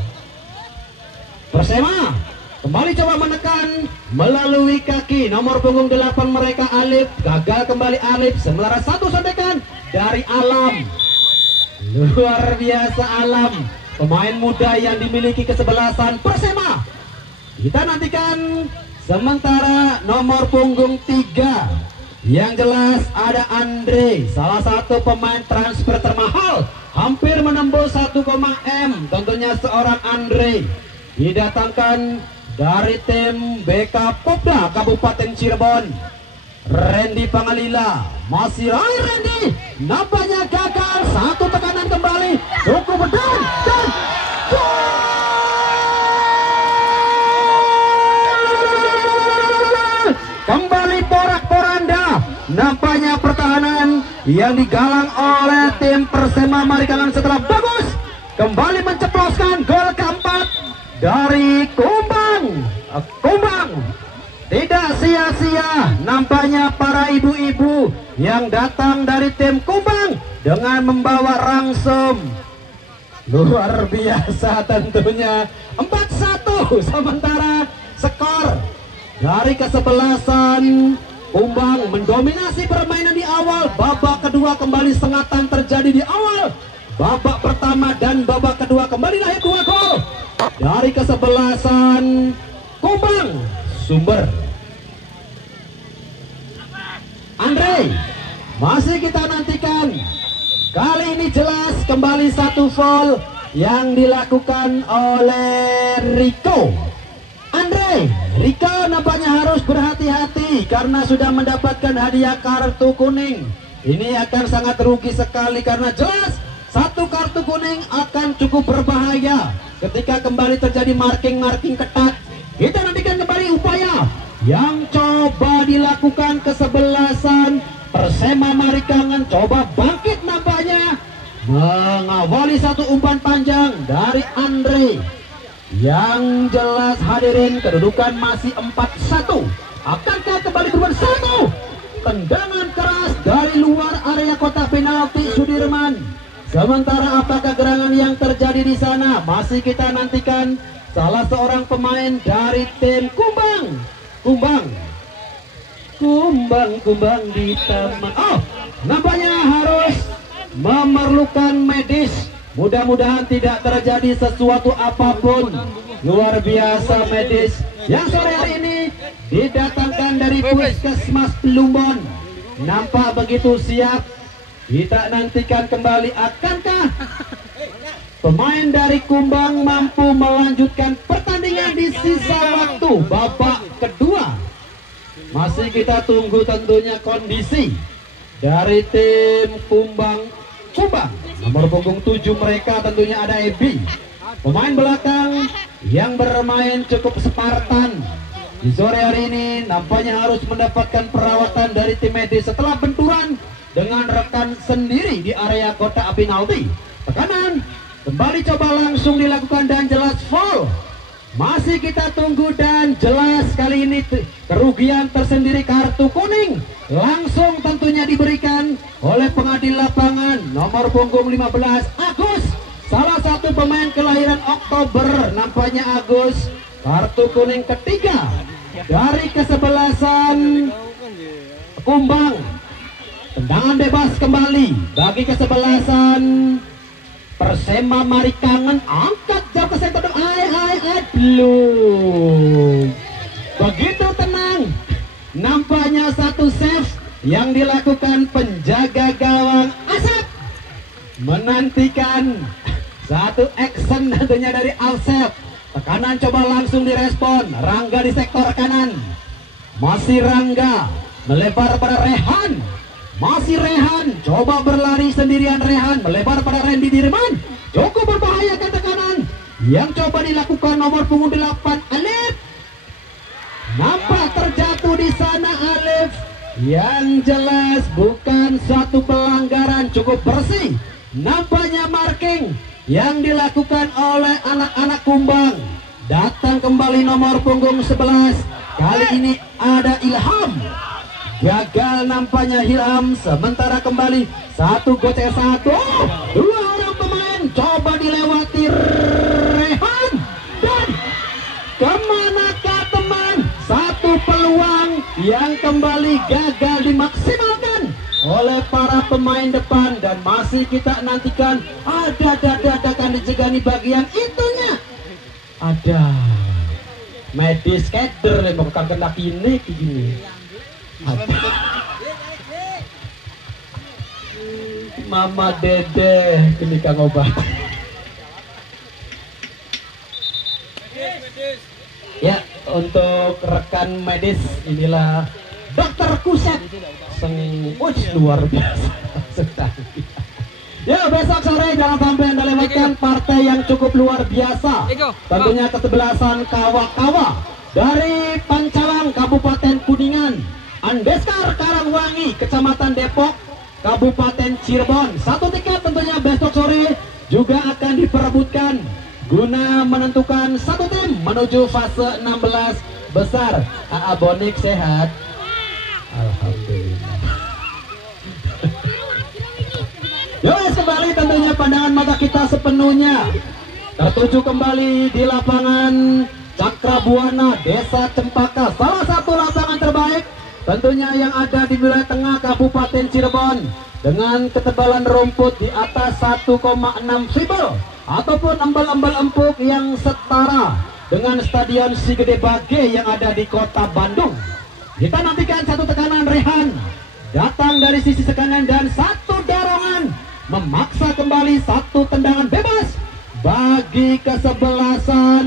Persema kembali coba menekan melalui kaki nomor punggung 8 mereka Alif, gagal kembali Alif, sementara satu sondekan dari Alam. Luar biasa Alam, pemain muda yang dimiliki kesebelasan Persema. Kita nantikan. Sementara nomor punggung 3 yang jelas ada Andre, salah satu pemain transfer termahal, hampir menembus 1, M. Tentunya seorang Andre didatangkan dari tim BK Popda Kabupaten Cirebon. Randy Pangalila masih Randy, nampaknya gagal, satu tekanan kembali, cukup dan kembali porak-poranda. Nampaknya pertahanan yang digalang oleh tim Persema Marikangen setelah bagus kembali menceploskan gol keempat dari Kumbang. Tidak sia-sia nampaknya para ibu-ibu yang datang dari tim Kumbang dengan membawa rangsum. Luar biasa tentunya, 4-1 sementara skor dari kesebelasan Kumbang mendominasi permainan di awal. Babak kedua kembali sengatan terjadi di awal babak pertama, dan babak kedua kembali lahir 2 gol dari kesebelasan Kumbang Sumber. Andre masih kita nantikan. Kali ini jelas kembali satu foul yang dilakukan oleh Rico. Riko nampaknya harus berhati-hati karena sudah mendapatkan hadiah kartu kuning. Ini akan sangat rugi sekali karena jelas satu kartu kuning akan cukup berbahaya ketika kembali terjadi marking ketat. Kita nantikan kembali upaya yang coba dilakukan kesebelasan Persema Marikangen, coba bangkit nampaknya mengawali satu umpan panjang dari Andre. Yang jelas hadirin, kedudukan masih 4-1. Akankah kembali bermain satu? Tendangan keras dari luar area kotak penalti Sudirman. Sementara apakah gerangan yang terjadi di sana masih kita nantikan. Salah seorang pemain dari tim Kumbang di taman. Oh, nampaknya harus memerlukan medis. Mudah-mudahan tidak terjadi sesuatu apapun. Luar biasa medis yang sore hari ini didatangkan dari Puskesmas Plumbon. Nampak begitu siap. Kita nantikan kembali, akankah pemain dari Kumbang mampu melanjutkan pertandingan di sisa waktu babak kedua. Masih kita tunggu tentunya kondisi dari tim Kumbang. Nomor punggung 7 mereka tentunya ada Ebi, pemain belakang yang bermain cukup Spartan. Di sore hari ini nampaknya harus mendapatkan perawatan dari tim medis setelah benturan dengan rekan sendiri di area kotak penalti. Tekanan kembali coba langsung dilakukan dan jelas foul. Masih kita tunggu dan jelas kali ini kerugian tersendiri, kartu kuning langsung tentunya diberikan oleh pengadil lapangan nomor punggung 15 Agus, salah satu pemain kelahiran Oktober. Nampaknya Agus, kartu kuning ketiga dari kesebelasan Kumbang. Tendangan bebas kembali bagi kesebelasan Persema Marikangen, angkat jauh ke sektor belum begitu tenang. Nampaknya satu save yang dilakukan penjaga gawang Asep, menantikan satu action tentunya dari Asep. Tekanan coba langsung direspon Rangga di sektor kanan. Masih Rangga melebar pada Rehan. Masih Rehan, coba berlari sendirian Rehan, melebar pada Randy Dirman. Cukup berbahaya ke tekanan yang coba dilakukan nomor punggung 8 Alif. Nampak terjatuh di sana Alif. Yang jelas bukan satu pelanggaran, cukup bersih. Nampaknya marking yang dilakukan oleh anak-anak Kumbang. Datang kembali nomor punggung 11. Kali ini ada Ilham. Gagal nampaknya Ilham. Sementara kembali satu gocek satu. Dua orang pemain coba dilewati Rehan. Dan kemanakah teman? Satu peluang yang kembali gagal dimaksimalkan oleh para pemain depan. Dan masih kita nantikan ada dadakan dijegani bagian itunya. Ada medis skater yang bukan kena kini gini. Mama Dede kini kang obat. Ya, untuk rekan medis inilah Dokter Kusep luar biasa. Ya, besok sore jangan sampai Anda lewatkan partai yang cukup luar biasa. Tentunya kesebelasan Kawa-Kawa dari Pancalang Kabupaten Kuningan, Andeskar Karangwangi Kecamatan Depok Kabupaten Cirebon. Satu tiket tentunya besok sore juga akan diperebutkan guna menentukan satu tim menuju fase 16 besar. AA Bonik sehat? Alhamdulillah. Yuk, kembali tentunya pandangan mata kita sepenuhnya tertuju kembali di lapangan Cakrabuana Desa Cempaka, salah satu lapangan terbaik tentunya yang ada di wilayah tengah Kabupaten Cirebon, dengan ketebalan rumput di atas 1,6 fibel ataupun embal-embal empuk yang setara dengan Stadion Si Gede Bage yang ada di kota Bandung. Kita nantikan satu tekanan Rehan datang dari sisi kanan dan satu dorongan memaksa kembali satu tendangan bebas bagi kesebelasan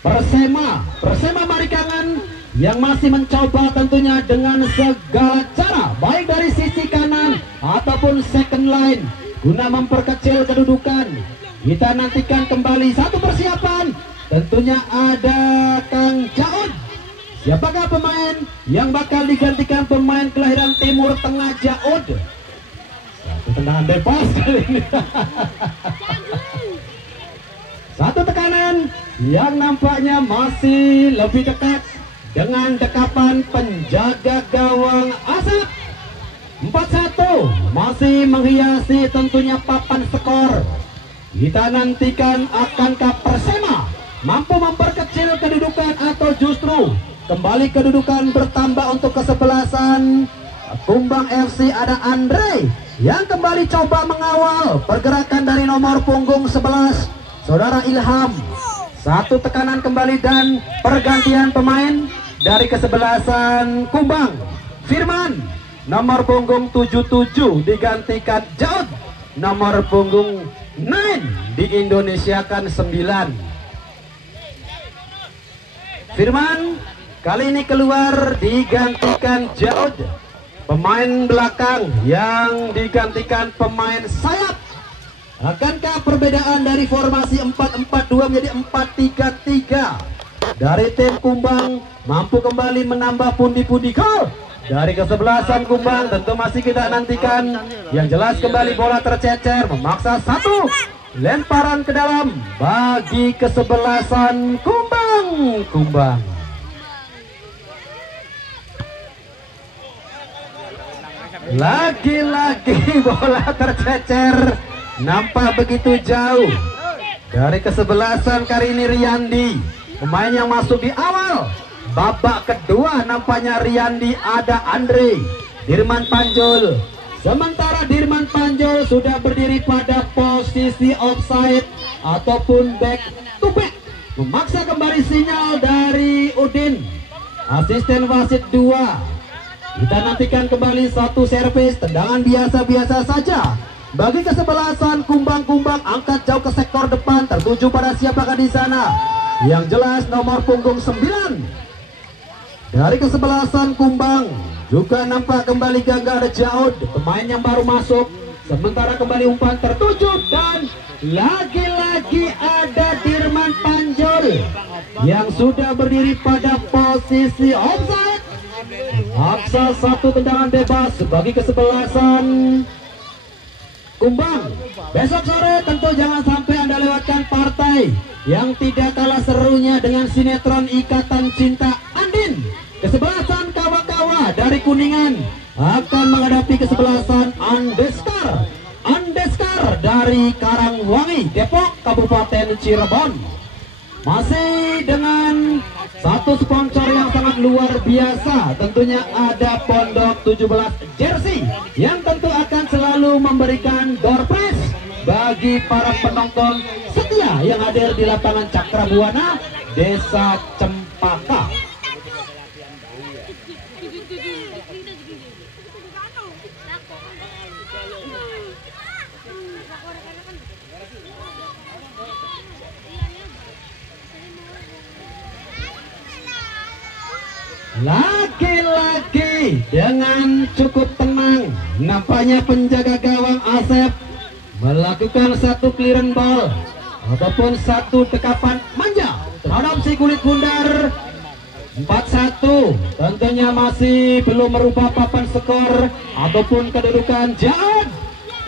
Persema Marikangan yang masih mencoba tentunya dengan segala cara baik dari sisi kanan ataupun second line guna memperkecil kedudukan. Kita nantikan kembali satu persiapan, tentunya ada Kang Jaud. Siapakah pemain yang bakal digantikan pemain kelahiran Timur Tengah Jaud? Satu tendangan bebas kali ini. Satu tekanan yang nampaknya masih lebih dekat dengan dekapan penjaga gawang Asap. 4-1 masih menghiasi tentunya papan skor. Kita nantikan akankah Persema mampu memperkecil kedudukan atau justru kembali kedudukan bertambah untuk kesebelasan Kumbang FC. Ada Andre yang kembali coba mengawal pergerakan dari nomor punggung 11 Saudara Ilham. Satu tekanan kembali dan pergantian pemain dari kesebelasan Kumbang. Firman nomor punggung 77 digantikan Jaud, nomor punggung 9 diindonesiakan 9. Firman kali ini keluar digantikan Jaud, pemain belakang yang digantikan pemain sayap. Akankah perbedaan dari formasi 4-4-2 menjadi 4-3-3 dari tim Kumbang mampu kembali menambah pundi-pundi gol dari kesebelasan Kumbang? Tentu masih kita nantikan. Yang jelas kembali bola tercecer, memaksa satu lemparan ke dalam bagi kesebelasan Kumbang. Lagi-lagi bola tercecer, nampak begitu jauh dari kesebelasan kali ini Riyandi, pemain yang masuk di awal babak kedua. Nampaknya Riyandi, ada Andre, Dirman Panjul. Sementara Dirman Panjul sudah berdiri pada posisi offside ataupun back to back. Memaksa kembali sinyal dari Udin, asisten wasit 2. Kita nantikan kembali satu servis, tendangan biasa-biasa saja bagi kesebelasan Kumbang. Angkat jauh ke sektor depan, tertuju pada siapakah di sana? Yang jelas nomor punggung 9 dari kesebelasan Kumbang. Juga nampak kembali gagal ada Jaud, pemain yang baru masuk. Sementara kembali umpan tertuju dan Lagi-lagi ada Dirman Panjul yang sudah berdiri pada posisi offside. Aksa satu tendangan bebas sebagai kesebelasan Kumbang. Besok sore tentu jangan sampai Anda lewatkan partai yang tidak kalah serunya dengan sinetron Ikatan Cinta Andin. Kesebelasan Kawa-Kawa dari Kuningan akan menghadapi kesebelasan Andeskar dari Karangwangi, Depok, Kabupaten Cirebon. Masih dengan satu sponsor yang sangat luar biasa, tentunya ada Pondok 17 Jersey yang tentu akan selalu memberikan door prize bagi para penonton setia yang hadir di lapangan Cakrabuana, Desa Cempaka. Lagi-lagi dengan cukup tenang, nampaknya penjaga gawang Asep melakukan satu clearance ball ataupun satu tekapan manja terhadap si kulit bundar. 4-1, tentunya masih belum merubah papan skor ataupun kedudukan Jaad.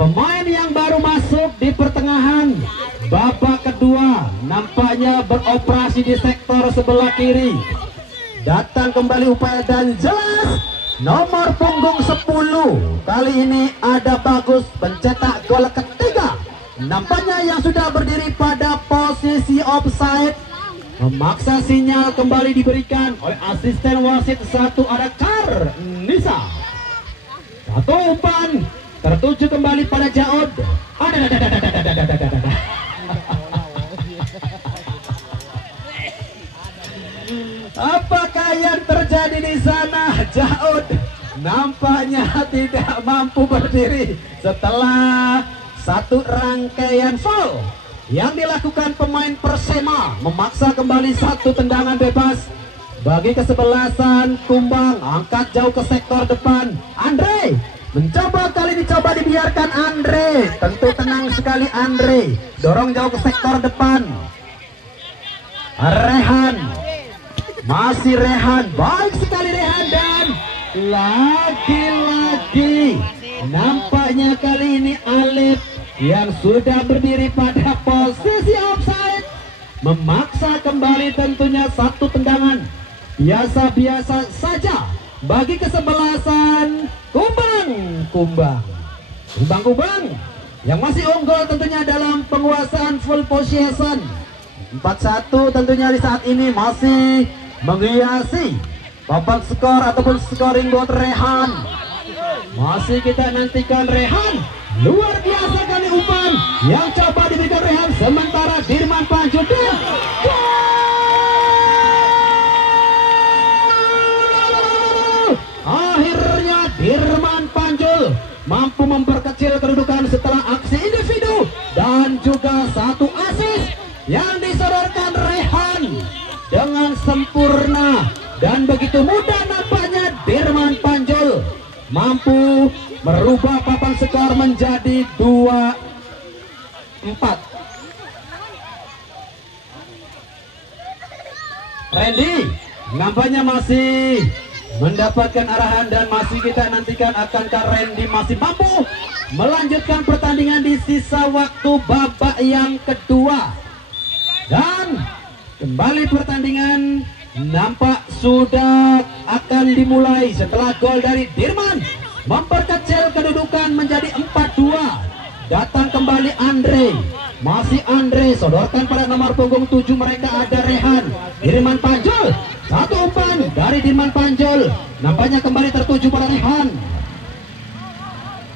Pemain yang baru masuk di pertengahan babak kedua nampaknya beroperasi di sektor sebelah kiri. Datang kembali upaya dan jelas nomor punggung 10 kali ini ada Bagus pencetak gol ketiga. Nampaknya yang sudah berdiri pada posisi offside. Memaksa sinyal kembali diberikan oleh asisten wasit satu, ada Karnisa. Satu umpan tertuju kembali pada Jaod. Apakah yang terjadi di sana? Jaud nampaknya tidak mampu berdiri setelah satu rangkaian foul yang dilakukan pemain Persema. Memaksa kembali satu tendangan bebas bagi kesebelasan Kumbang. Angkat jauh ke sektor depan. Andre mencoba, kali ini coba dibiarkan Andre. Tentu tenang sekali Andre. Dorong jauh ke sektor depan. Rehan. Masih Rehan, baik sekali Rehan, dan lagi-lagi nampaknya kali ini Alif yang sudah berdiri pada posisi offside memaksa kembali tentunya satu tendangan biasa-biasa saja bagi kesebelasan Kumbang yang masih unggul tentunya dalam penguasaan full possession. 4-1 tentunya di saat ini masih menghiasi papan skor ataupun scoring buat Rehan. Masih kita nantikan Rehan. Luar biasa kali umpan yang coba diberikan Rehan, sementara Dirman Panjul dan akhirnya Dirman Panjul mampu memperkecil kedudukan setelah aksi individu dan juga satu assist yang disodorkan Rehan dengan sempurna, dan begitu mudah nampaknya Dirman Panjul mampu merubah papan skor menjadi 2-4. Randy nampaknya masih mendapatkan arahan dan masih kita nantikan akankah Randy masih mampu melanjutkan pertandingan di sisa waktu babak yang kedua. Dan kembali pertandingan nampak sudah akan dimulai setelah gol dari Dirman memperkecil kedudukan menjadi 4-2. Datang kembali Andre, masih Andre, sodorkan pada nomor punggung 7 mereka ada Rehan. Dirman Panjul, satu umpan dari Dirman Panjul nampaknya kembali tertuju pada Rehan.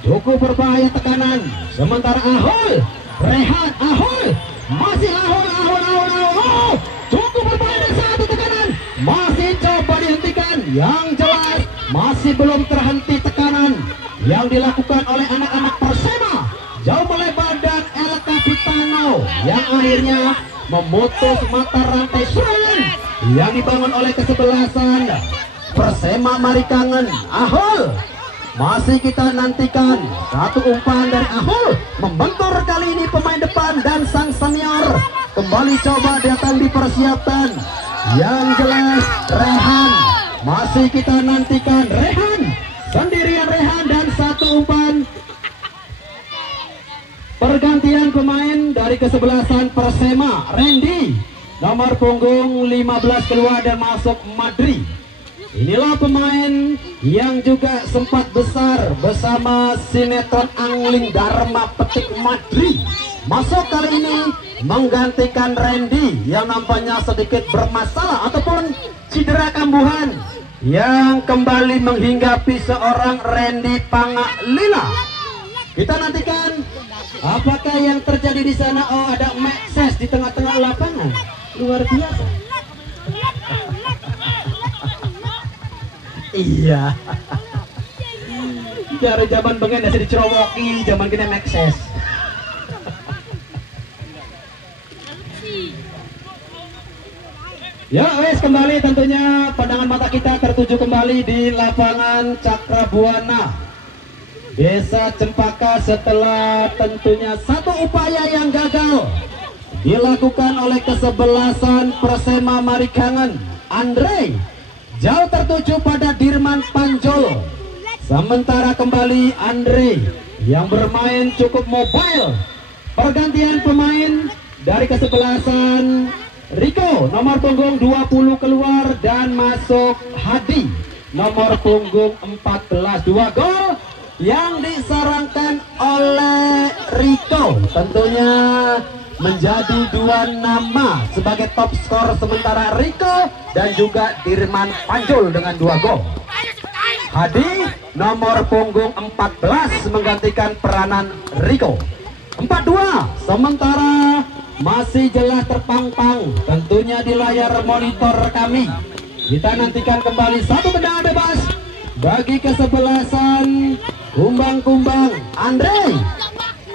Cukup berbahaya tekanan, sementara Ahul, Rehan, Ahul, masih Ahul, oh, cukup berbahaya dan satu tekanan, masih coba dihentikan. Yang jelas masih belum terhenti tekanan yang dilakukan oleh anak-anak Persema. Jauh melebar dan El Capitano yang akhirnya memutus mata rantai serangan yang dibangun oleh kesebelasan Persema Marikangen. Ahul masih kita nantikan satu umpan dari Ahul. Membentur kali ini pemain depan dan sang senior kembali coba datang dipersiapkan. Yang jelas Rehan, masih kita nantikan Rehan, sendirian Rehan dan satu umpan. Pergantian pemain dari kesebelasan Persema, Randy nomor punggung 15 keluar dan masuk Madri. Inilah pemain yang juga sempat besar bersama sinetron Angling Dharma Petik Madri. Masuk kali ini menggantikan Randy yang nampaknya sedikit bermasalah ataupun cedera kambuhan, yang kembali menghinggapi seorang Randy Pangalila. Kita nantikan apakah yang terjadi di sana. Oh, ada Maxes di tengah-tengah lapangan, luar biasa. Iya. Dari zaman bengen masih dicerowoki, zaman kini Maxes. Ya wes, kembali tentunya pandangan mata kita tertuju kembali di lapangan Cakrabuana Desa Cempaka setelah tentunya satu upaya yang gagal dilakukan oleh kesebelasan Persema Marikangan. Andre jauh tertuju pada Dirman Panjol, sementara kembali Andre yang bermain cukup mobile. Pergantian pemain dari kesebelasan Rico nomor punggung 20 keluar dan masuk Hadi nomor punggung 14. 2 gol yang disarankan oleh Rico tentunya menjadi 2 nama sebagai top skor, sementara Rico dan juga Dirman Panjul dengan 2 gol. Hadi nomor punggung 14 menggantikan peranan Rico. 4-2, sementara masih jelas terpampang tentunya di layar monitor kami. Kita nantikan kembali satu tendangan bebas bagi kesebelasan Kumbang-Kumbang. Andre,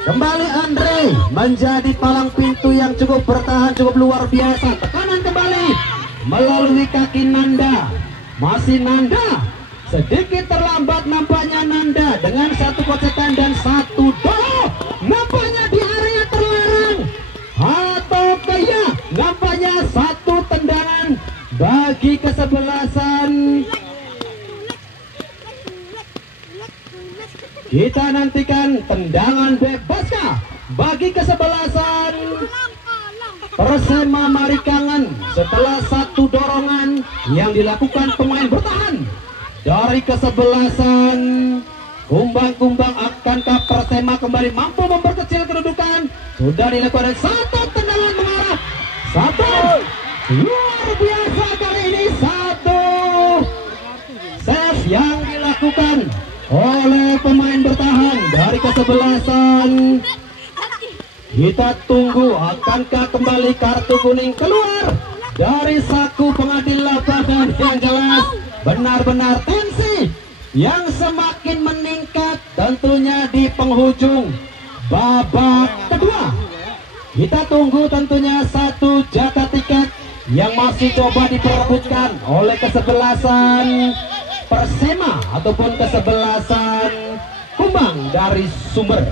kembali Andre menjadi palang pintu yang cukup bertahan, cukup luar biasa. Tekanan kembali melalui kaki Nanda. Masih Nanda, sedikit terlambat nampaknya Nanda dengan satu kocekan dan satu dolo. Nampaknya di area terlarang atau kayak nampaknya satu tendangan bagi kesebelasan. Kita nantikan tendangan bebaskah bagi kesebelasan Persema Marikangan setelah satu dorongan yang dilakukan pemain bertahan dari kesebelasan Kumbang-Kumbang. Akankah Persema kembali mampu memperkecil kedudukan? Sudah dilakukan satu tendangan mengarah, satu luar biasa kali ini, satu save yang dilakukan oleh pemain bertahan dari kesebelasan. Kita tunggu akankah kembali kartu kuning keluar dari saku pengadil lapangan. Yang jelas benar-benar tensi yang semakin meningkat tentunya di penghujung babak kedua. Kita tunggu tentunya satu jatah tiket yang masih coba diperebutkan oleh kesebelasan Persema ataupun kesebelasan Kumbang dari Sumber.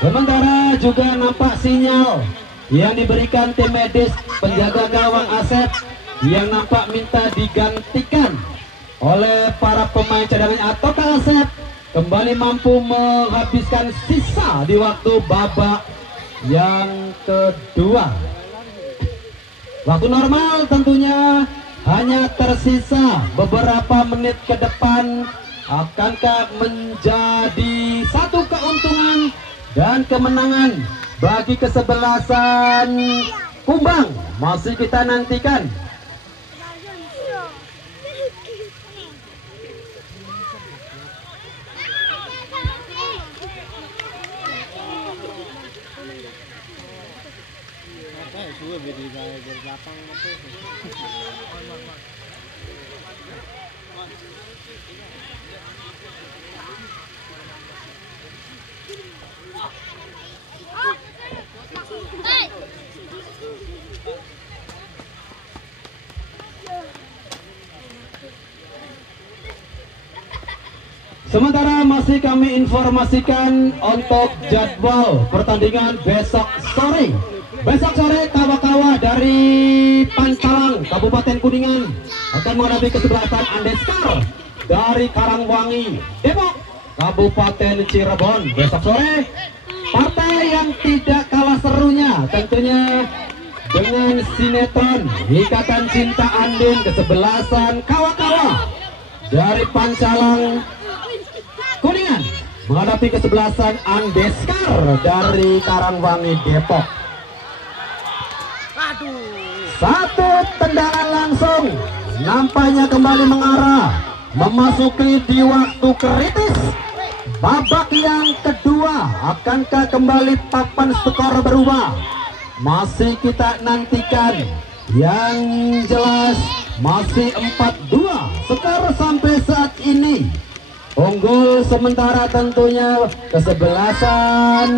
Sementara juga nampak sinyal yang diberikan tim medis penjaga gawang Asep yang nampak minta digantikan oleh para pemain cadangan, ataukah Asep kembali mampu menghabiskan sisa di waktu babak yang kedua. Waktu normal tentunya hanya tersisa beberapa menit ke depan. Akankah menjadi satu keuntungan dan kemenangan bagi kesebelasan Kumbang? Masih kita nantikan. Sementara masih kami informasikan untuk jadwal pertandingan besok sore. Besok sore kawa-kawa dari Pancalang, Kabupaten Kuningan akan menghadapi kesebelasan Andeskar dari Karangwangi, Depok, Kabupaten Cirebon. Besok sore partai yang tidak kalah serunya tentunya dengan sinetron Ikatan Cinta Andin kesebelasan kawa-kawa dari Pancalang Kuningan menghadapi kesebelasan Andeskar dari Karangwangi, Depok. Satu tendangan langsung nampaknya kembali mengarah memasuki di waktu kritis babak yang kedua. Akankah kembali papan skor berubah? Masih kita nantikan. Yang jelas masih 4-2 skor sampai saat ini. Unggul sementara tentunya kesebelasan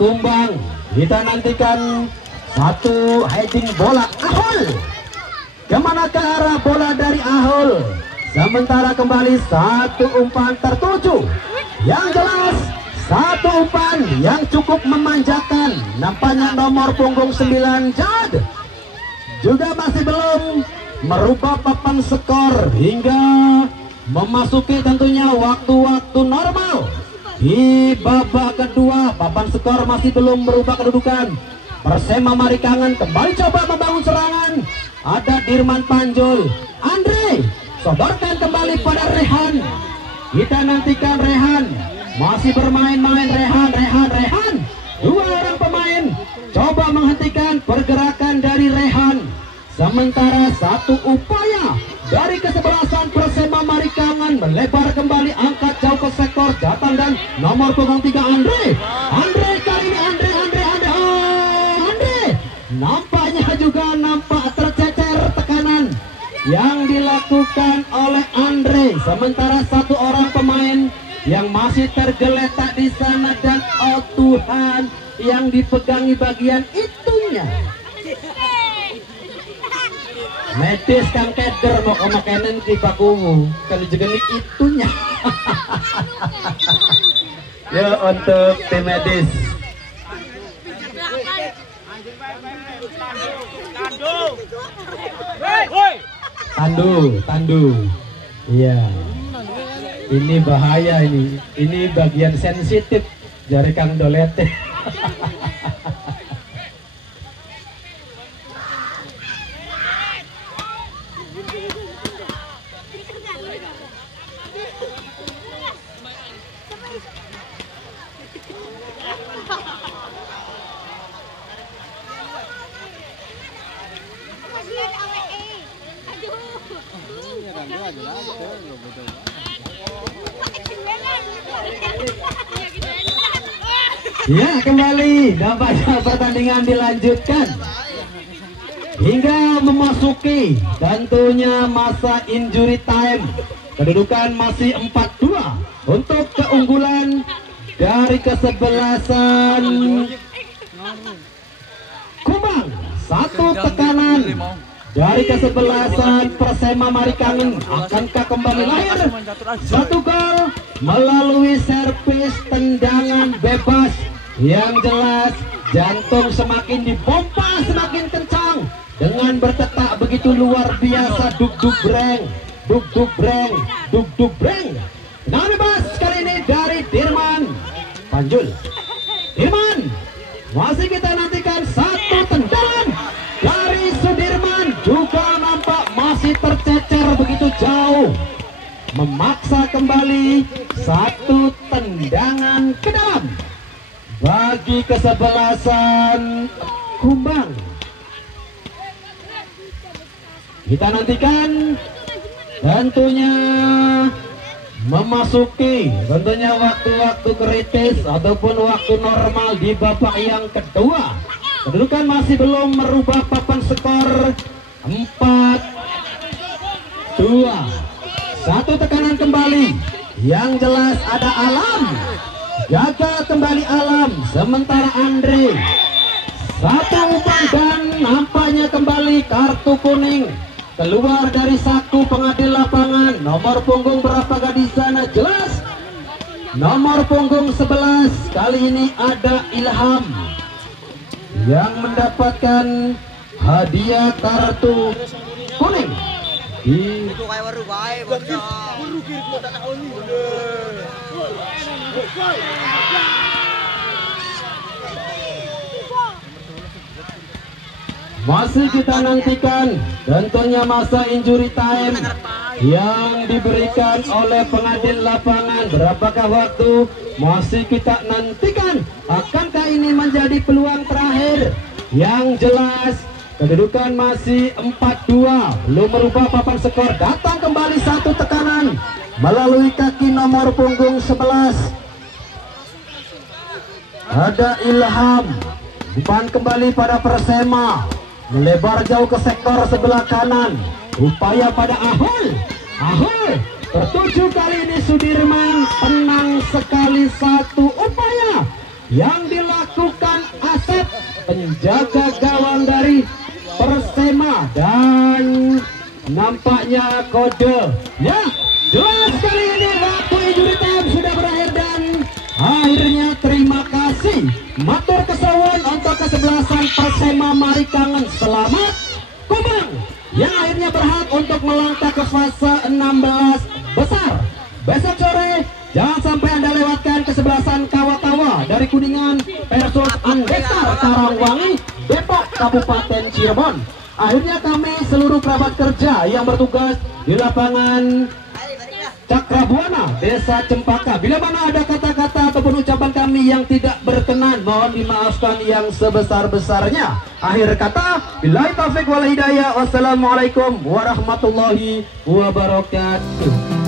Kumbang. Kita nantikan satu heading bola Ahul. Kemana ke arah bola dari Ahul? Sementara kembali satu umpan tertuju. Yang jelas satu umpan yang cukup memanjakan. Nampaknya nomor punggung 9 Jad juga masih belum merubah papan skor hingga memasuki tentunya waktu-waktu normal. Di babak kedua papan skor masih belum merubah kedudukan. Persema Marikangan kembali coba membangun serangan. Ada Dirman Panjul, Andre sodorkan kembali pada Rehan. Kita nantikan Rehan masih bermain-main. Rehan. Dua orang pemain coba menghentikan pergerakan dari Rehan. Sementara satu upaya dari kesebelasan Persema Marikangan melebar kembali, angkat jauh ke sektor, datang dan nomor punggung 3 Andre kali ini Andre nampaknya juga nampak tercecer tekanan yang dilakukan oleh Andre. Sementara satu orang pemain yang masih tergeletak di sana dan oh Tuhan yang dipegangi bagian itunya. Medis kang keder mau kemakanan di bakumu kalau juga itunya. Ya untuk tim medis. Tandu. Iya. Ini bahaya ini. Ini bagian sensitif jari Kang Dolete. Ya, kembali nampaknya pertandingan dilanjutkan hingga memasuki tentunya masa injury time. Kedudukan masih 4-2 untuk keunggulan dari kesebelasan Kumbang. Satu tekanan dari kesebelasan Persema Marikangan. Akankah kembali lahir satu gol melalui servis tendangan bebas? Yang jelas jantung semakin dipompa semakin kencang dengan berdetak begitu luar biasa. Duk breng. Tendangan bebas kali ini dari Dirman Panjul. Dirman masih kita nantikan satu tendangan dari Sudirman, juga nampak masih tercecer begitu jauh, memaksa kembali satu tendangan ke dalam bagi kesebelasan Kumbang. Kita nantikan tentunya memasuki tentunya waktu-waktu kritis ataupun waktu normal di babak yang kedua. Kedudukan masih belum merubah papan skor 4-2. Satu tekanan kembali. Yang jelas ada Alam, gagal kembali Alam, sementara Andre satu umpan dan nampaknya kembali kartu kuning keluar dari saku pengadil lapangan. Nomor punggung berapa di sana? Jelas. Nomor punggung 11 kali ini ada Ilham yang mendapatkan hadiah kartu kuning. Masih kita nantikan tentunya masa injury time yang diberikan oleh pengadil lapangan. Berapakah waktu? Masih kita nantikan. Akankah ini menjadi peluang terakhir? Yang jelas kedudukan masih 4-2, belum merubah papan skor. Datang kembali satu tekanan melalui kaki nomor punggung 11. Ada Ilham, umpan kembali pada Persema, melebar jauh ke sektor sebelah kanan. Upaya pada Ahul tertuju kali ini Sudirman, tenang sekali satu upaya yang dilakukan Asep, penjaga gawang dari Persema, dan nampaknya kode ya jelas kali ini waktu injury time sudah berakhir. Dan akhirnya terima kasih matur kesuwun untuk kesebelasan Persema Mari Kangen. Selamat Kumang yang akhirnya berhak untuk melangkah ke fase 16 besar. Besok sore jangan sampai Anda lewatkan kesebelasan Kawa-Kawa dari Kuningan versus Andestar Karangwangi, Depok Kabupaten Cirebon. Akhirnya kami seluruh kerabat kerja yang bertugas di lapangan Cakrabuana, Desa Cempaka, bila mana ada kata-kata ataupun ucapan kami yang tidak berkenan, mohon dimaafkan yang sebesar-besarnya. Akhir kata, billahi taufiq wal hidayah. Wassalamualaikum warahmatullahi wabarakatuh.